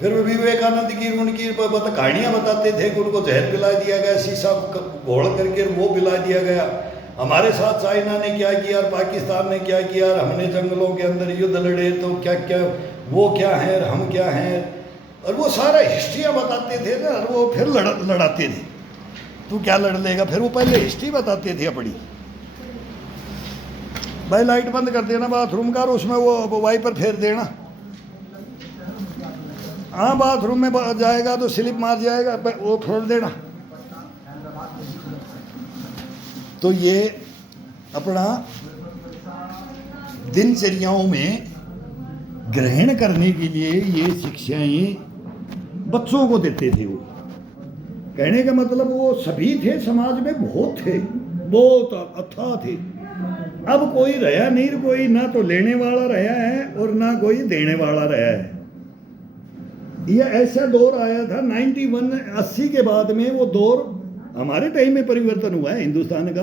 फिर विवेकानंद की उनकी कहानियाँ बताते थे कि उनको जहर पिला दिया गया, शीशा घोल करके वो पिला दिया गया। हमारे साथ चाइना ने क्या किया, पाकिस्तान ने क्या किया, हमने जंगलों के अंदर युद्ध लड़े, तो क्या क्या वो क्या है, हम क्या हैं, और वो सारा हिस्ट्रियाँ बताते थे ना, और वो फिर लड़ाते थे, तू क्या लड़ लेगा, फिर वो पहले हिस्ट्री बताते थे अपनी। भाई लाइट बंद कर देना बाथरूम का, और उसमें वो वाइपर फेर देना। हाँ बाथरूम में जाएगा तो स्लिप मार जाएगा, वो छोड़ देना। तो ये अपना दिनचर्याओं में ग्रहण करने के लिए ये शिक्षाएं बच्चों को देते थे। वो कहने का मतलब वो सभी थे, समाज में बहुत थे, बहुत अथाह थे। अब कोई रहा नहीं, कोई ना तो लेने वाला रहा है और ना कोई देने वाला रहा है। यह ऐसा दौर आया था 80 के बाद में, वो दौर हमारे टाइम में परिवर्तन हुआ है हिंदुस्तान का।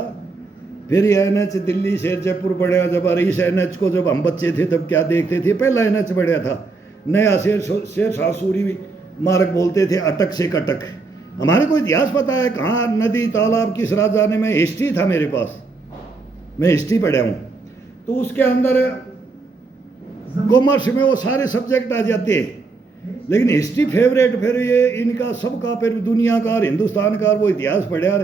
फिर ये NH दिल्ली से जयपुर बढ़ा, जब इस NH को जब हम बच्चे थे तब क्या देखते थे, पहला NH बढ़ा था, नया शेर शाह सूरी मार्ग बोलते थे, अटक से कटक। हमारे को इतिहास पता है, कहाँ नदी तालाब किस राजा ने, मैं हिस्ट्री था मेरे पास, मैं हिस्ट्री पढ़ा हूँ। तो उसके अंदर कॉमर्स में वो सारे सब्जेक्ट आ जाते हैं, लेकिन हिस्ट्री फेवरेट, फिर ये इनका सबका, फिर दुनिया का और हिंदुस्तान का, वो इतिहास पढ़ा।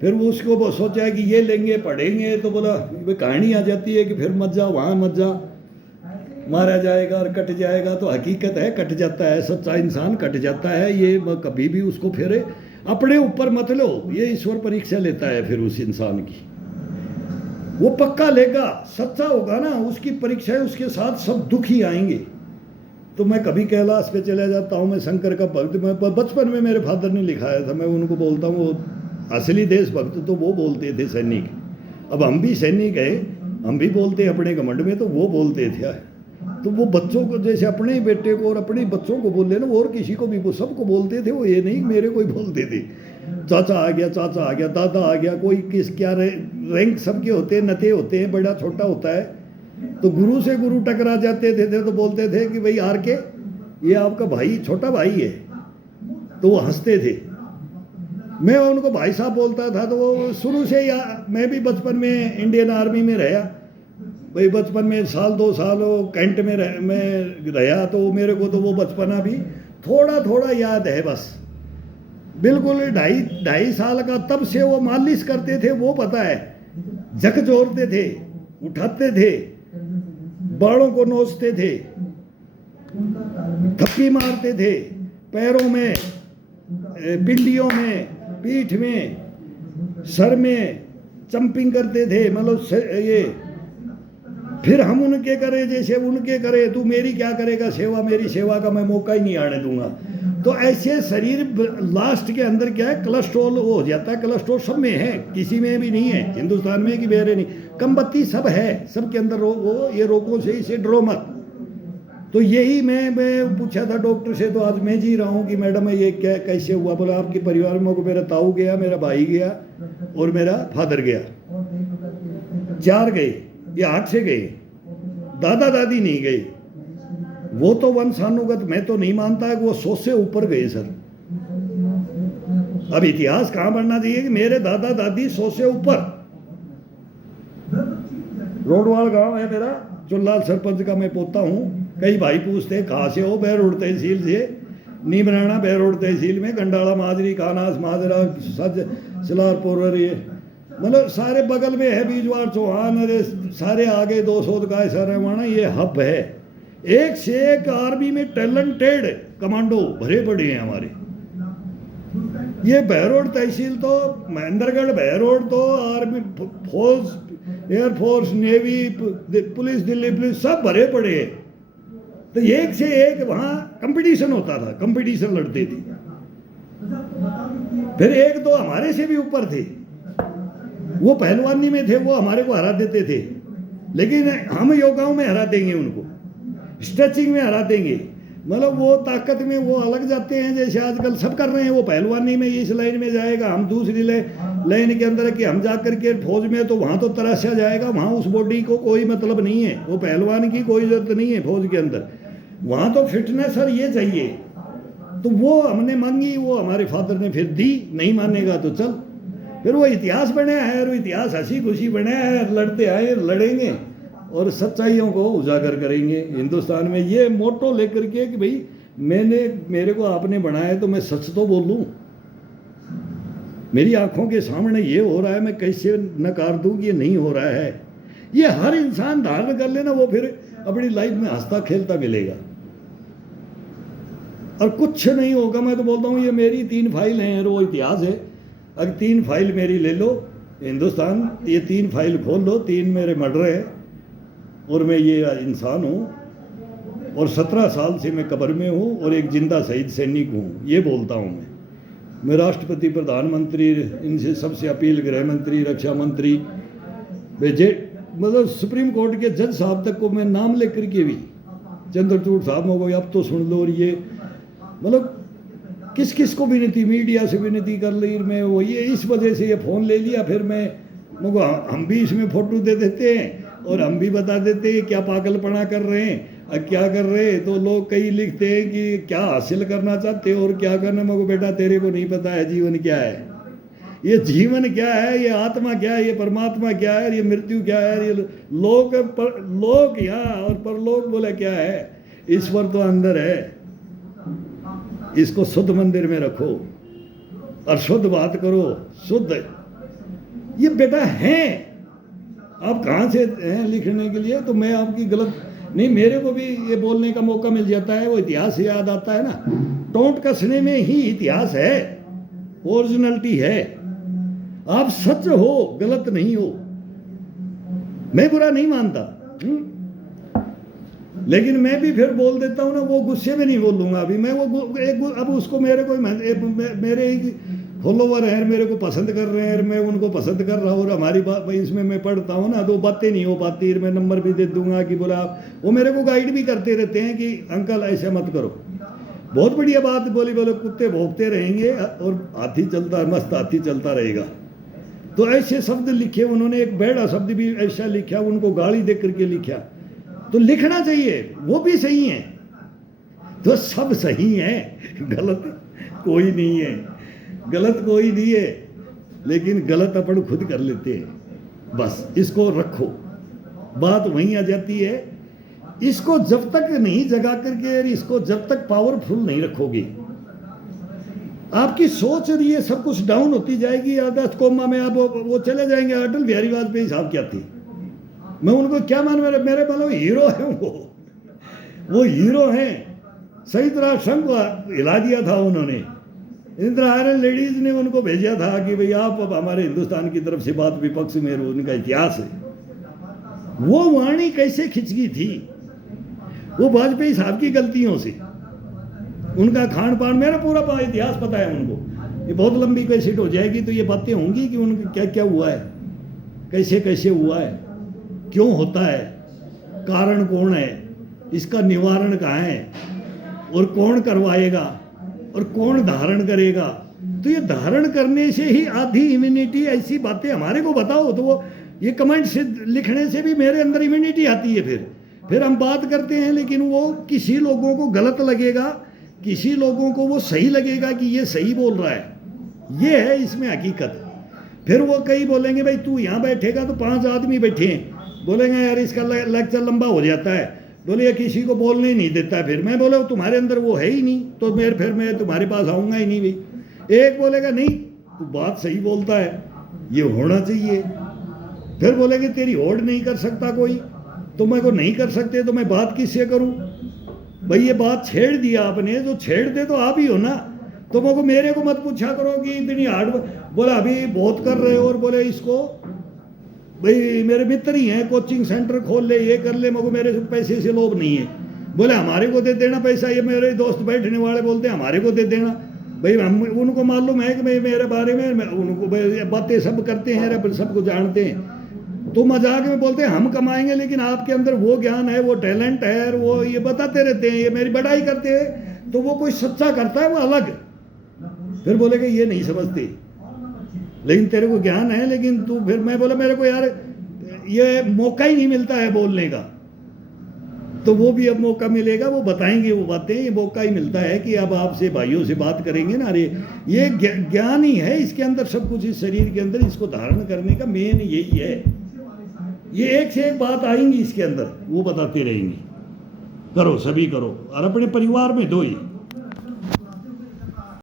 फिर वो उसको वो सोचा कि ये लेंगे पढ़ेंगे, तो बोला वे कहानी आ जाती है कि फिर मत जा, वहाँ मत जा, मारा जाएगा और कट जाएगा। तो हकीकत है कट जाता है, सच्चा इंसान कट जाता है। ये कभी भी उसको फिर अपने ऊपर मत लो, ये ईश्वर परीक्षा लेता है फिर उस इंसान की। वो पक्का लेगा, सच्चा होगा ना, उसकी परीक्षाएं उसके साथ सब दुख ही आएंगे। तो मैं कभी कैलाश पे चला जाता हूँ, मैं शंकर का भक्त, मैं बचपन में मेरे फादर ने लिखाया था, मैं उनको बोलता हूँ वो असली देशभक्त तो वो बोलते थे सैनिक। अब हम भी सैनिक है, हम भी बोलते अपने घमंड में, तो वो बोलते थे। तो वो बच्चों को जैसे अपने ही बेटे को और अपने बच्चों को बोल ना, वो और किसी को भी वो सबको बोलते थे, वो ये नहीं मेरे को ही बोलते थे। चाचा आ गया, चाचा आ गया, दादा आ गया, कोई किस क्या रैंक सबके होते हैं, नते होते हैं, बड़ा छोटा होता है। तो गुरु से गुरु टकरा जाते थे तो बोलते थे कि भाई आर के ये आपका भाई, छोटा भाई है। तो वो हंसते थे, मैं उनको भाई साहब बोलता था। तो वो शुरू से ही, मैं भी बचपन में इंडियन आर्मी में रहा भाई, बचपन में साल 2 साल वो कैंट में रहा, तो मेरे को तो वो बचपना भी थोड़ा थोड़ा याद है बस, बिल्कुल 2.5 साल का। तब से वो मालिश करते थे, वो पता है, झकझोरते थे, उठाते थे, बालों को नोचते थे, थप्पी मारते थे, पैरों में, पिंडियों में, पीठ में, सर में चंपिंग करते थे, मतलब ये। फिर हम उनके करे जैसे उनके करे, तू मेरी क्या करेगा सेवा, मेरी सेवा का मैं मौका ही नहीं आने दूंगा। तो ऐसे शरीर लास्ट के अंदर क्या है, कोलेस्ट्रॉल हो जाता है। कोलेस्ट्रॉल सब में है, किसी में भी नहीं है हिंदुस्तान में कि मेरे नहीं, कम बत्ती सब है, सबके अंदर वो ये रोगों से, इसे डरो मत। तो यही मैं पूछा था डॉक्टर से, तो आज मैं जी रहा हूँ कि मैडम ये क्या कैसे हुआ। बोला आपके परिवार में को मेरा ताऊ गया, मेरा भाई गया और मेरा फादर गया, 4 गए, ये 8 से गए, दादा दादी नहीं गए। वो तो वंशानुगत मैं तो नहीं मानता है कि वो 100 से ऊपर गए सर। अब इतिहास कहाँ बढ़ना चाहिए कि मेरे दादा दादी 100 से ऊपर। रोडवाल गांव है मेरा, चुल्लाल सरपंच का मैं पोता हूँ। कई भाई पूछते कहाँ से हो, बहरोड तहसील से, नीमराना बहरोड तहसील में, गंडाला माजरी, कानास माजरा, सज सिलारपुर, ये मतलब सारे बगल में है, बीजवाड़ चौहान, अरे सारे आगे 200 का ऐसा रवाना, ये हब है। एक से एक आर्मी में टैलेंटेड कमांडो भरे पड़े हैं हमारे। ये बहरोड तहसील तो, महेंद्रगढ़ बहरोड तो आर्मी, फौज, air force, navy, police, Delhi police सब भरे पड़े हैं। तो एक से एक वहाँ कंपटीशन होता था, कंपटीशन लड़ते थे। फिर एक दो हमारे से भी ऊपर थे, वो पहलवानी में थे, वो हमारे को हरा देते थे। लेकिन हम योगाओं में हरा देंगे उनको, स्ट्रेचिंग में हरा देंगे, मतलब वो ताकत में वो अलग जाते हैं, जैसे आजकल सब कर रहे हैं। वो पहलवानी में इस लाइन में जाएगा, हम दूसरी लाइन के अंदर कि हम जा करके फौज में, तो वहाँ तो तराशा जाएगा, वहाँ उस बॉडी को कोई मतलब नहीं है, वो पहलवान की कोई जरूरत नहीं है फौज के अंदर, वहाँ तो फिटनेस और ये चाहिए। तो वो हमने मांगी, वो हमारे फादर ने फिर दी, नहीं मानेगा तो चल। फिर वो इतिहास बनाया है, और इतिहास हंसी खुशी बनाया है, लड़ते आए, लड़ेंगे और सच्चाइयों को उजागर करेंगे हिंदुस्तान में। ये मोटो लेकर के कि भाई मेरे को आपने बनाया तो मैं सच तो बोलूं, मेरी आंखों के सामने ये हो रहा है, मैं कैसे नकार दूं कि ये नहीं हो रहा है। ये हर इंसान धारण कर लेना, वो फिर अपनी लाइफ में हंसता खेलता मिलेगा। और कुछ नहीं होगा। मैं तो बोलता हूँ ये मेरी 3 फाइल हैं, वो इतिहास है। अगर 3 फाइल मेरी ले लो हिंदुस्तान, ये 3 फाइल खोल लो, 3 मेरे मर्डर है और मैं ये इंसान हूँ और 17 साल से मैं कब्र में हूँ और एक जिंदा शहीद सैनिक हूँ, ये बोलता हूँ मैं राष्ट्रपति, प्रधानमंत्री, इनसे सबसे अपील, गृह मंत्री, रक्षा मंत्री, भेजे मतलब सुप्रीम कोर्ट के जज साहब तक को मैं नाम लेकर के भी, चंद्रचूड़ साहब हो गए, अब तो सुन लो। और ये मतलब किस किस को विनती, मीडिया से विनती कर ली मैं, वो ये इस वजह से ये फ़ोन ले लिया। फिर मैं मुझको हम भी इसमें फ़ोटो दे देते हैं और हम भी बता देते हैं क्या पागलपना कर रहे हैं और क्या कर रहे हैं। तो लोग कई लिखते हैं कि क्या हासिल करना चाहते हो और क्या करना। मुझको बेटा तेरे को नहीं पता है जीवन क्या है, ये जीवन क्या है, ये आत्मा क्या है, ये परमात्मा क्या है, ये मृत्यु क्या है, ये लोक यहाँ और परलोक बोले क्या है। ईश्वर तो अंदर है, इसको शुद्ध मंदिर में रखो और शुद्ध बात करो, शुद्ध ये बेटा है। आप कहाँ से हैं लिखने के लिए? तो मैं आपकी गलत नहीं, मेरे को भी ये बोलने का मौका मिल जाता है, वो इतिहास याद आता है ना। टोंट कसने में ही इतिहास है, ओरिजिनलिटी है। आप सच हो, गलत नहीं हो। मैं बुरा नहीं मानता, लेकिन मैं भी फिर बोल देता हूँ ना, वो गुस्से में नहीं बोलूँगा अभी मैं। वो अब उसको मेरे को मेरे फॉलोवर हैं, मेरे को पसंद कर रहे हैं, मैं उनको पसंद कर रहा हूँ और हमारी बात इसमें मैं पढ़ता हूँ ना, तो बातें नहीं हो पाती। मैं नंबर भी दे दूंगा कि बोला आप, वो मेरे को गाइड भी करते रहते हैं कि अंकल ऐसे मत करो, बहुत बढ़िया बात बोली, बोले कुत्ते भौंकते रहेंगे और हाथी चलता, मस्त हाथी चलता रहेगा। तो ऐसे शब्द लिखे उन्होंने, एक बेड़ा शब्द भी ऐसा लिखा, उनको गाली दे करके लिखा। तो लिखना चाहिए, वो भी सही है, तो सब सही है, गलत कोई नहीं है, गलत कोई नहीं है, लेकिन गलत अपन खुद कर लेते हैं। बस इसको रखो, बात वहीं आ जाती है। इसको जब तक नहीं जगा करके, इसको जब तक पावरफुल नहीं रखोगे, आपकी सोच और ये सब कुछ डाउन होती जाएगी। आदर्श कोमा में आप वो चले जाएंगे। अटल बिहारी वाजपेयी साहब क्या थी, मैं उनको क्या मान, मेरे मतलब हीरो हैं वो हीरो हैं। सही तरह संघ को हिला दिया था उन्होंने। इंदिरा आयरन लेडीज ने उनको भेजा था कि भाई आप अब हमारे हिंदुस्तान की तरफ से बात, विपक्ष में उनका इतिहास है। वो वाणी कैसे खिंच गई थी, वो वाजपेयी साहब की गलतियों से। उनका खान पान, मेरा पूरा इतिहास पता है उनको। ये बहुत लंबी कैसेट हो जाएगी तो ये बातें होंगी कि उनका क्या क्या हुआ है, कैसे कैसे हुआ है, क्यों होता है, कारण कौन है, इसका निवारण कहाँ है और कौन करवाएगा और कौन धारण करेगा। तो ये धारण करने से ही आधी इम्यूनिटी, ऐसी बातें हमारे को बताओ तो वो ये कमेंट से लिखने से भी मेरे अंदर इम्यूनिटी आती है। फिर हम बात करते हैं, लेकिन वो किसी लोगों को गलत लगेगा, किसी लोगों को वो सही लगेगा कि ये सही बोल रहा है। ये है इसमें हकीकत। फिर वो कई बोलेंगे भाई तू यहाँ बैठेगा तो 5 आदमी बैठे हैं, बोलेंगे यार इसका लेक्चर लंबा हो जाता है, बोले ये किसी को बोलने ही नहीं देता। फिर मैं बोले तुम्हारे अंदर वो है ही नहीं, तो फिर मैं तुम्हारे पास आऊँगा ही नहीं भाई। एक बोलेगा नहीं तू बात सही बोलता है, ये होना चाहिए। फिर बोलेंगे तेरी होड़ नहीं कर सकता कोई, तो मैं को नहीं कर सकते तो मैं बात किससे करूँ भाई। ये बात छेड़ दिया आपने, जो छेड़ दे तो आप ही हो ना। तो मेरे को मत पूछा करो कि इतनी हार्ड, बोला अभी बहुत कर रहे हो और बोले इसको भाई मेरे मित्र ही हैं, कोचिंग सेंटर खोल ले, ये कर ले, मेरे से पैसे से लोभ नहीं है। बोले हमारे को दे देना पैसा। ये मेरे दोस्त बैठने वाले बोलते हैं हमारे को दे देना भाई। हम उनको मालूम है कि भाई मेरे बारे में उनको बातें सब करते हैं, सबको जानते हैं। तो मजाक में बोलते हैं हम कमाएंगे, लेकिन आपके अंदर वो ज्ञान है, वो टैलेंट है, और वो ये बताते रहते हैं, ये मेरी बड़ाई करते हैं। तो वो कोई सच्चा करता है वो अलग। फिर बोलेगा ये नहीं समझते, लेकिन तेरे को ज्ञान है, लेकिन तू, फिर मैं बोला मेरे को यार ये मौका ही नहीं मिलता है बोलने का। तो वो भी अब मौका मिलेगा, वो बताएंगे वो बातें। ये मौका ही मिलता है कि अब आपसे भाइयों से बात करेंगे ना। अरे ये ज्ञान ही है इसके अंदर सब कुछ, इस शरीर के अंदर इसको धारण करने का मेन यही है। ये एक से एक बात आएंगी इसके अंदर, वो बताते रहेंगे। करो, सभी करो, और अपने परिवार में दो ही।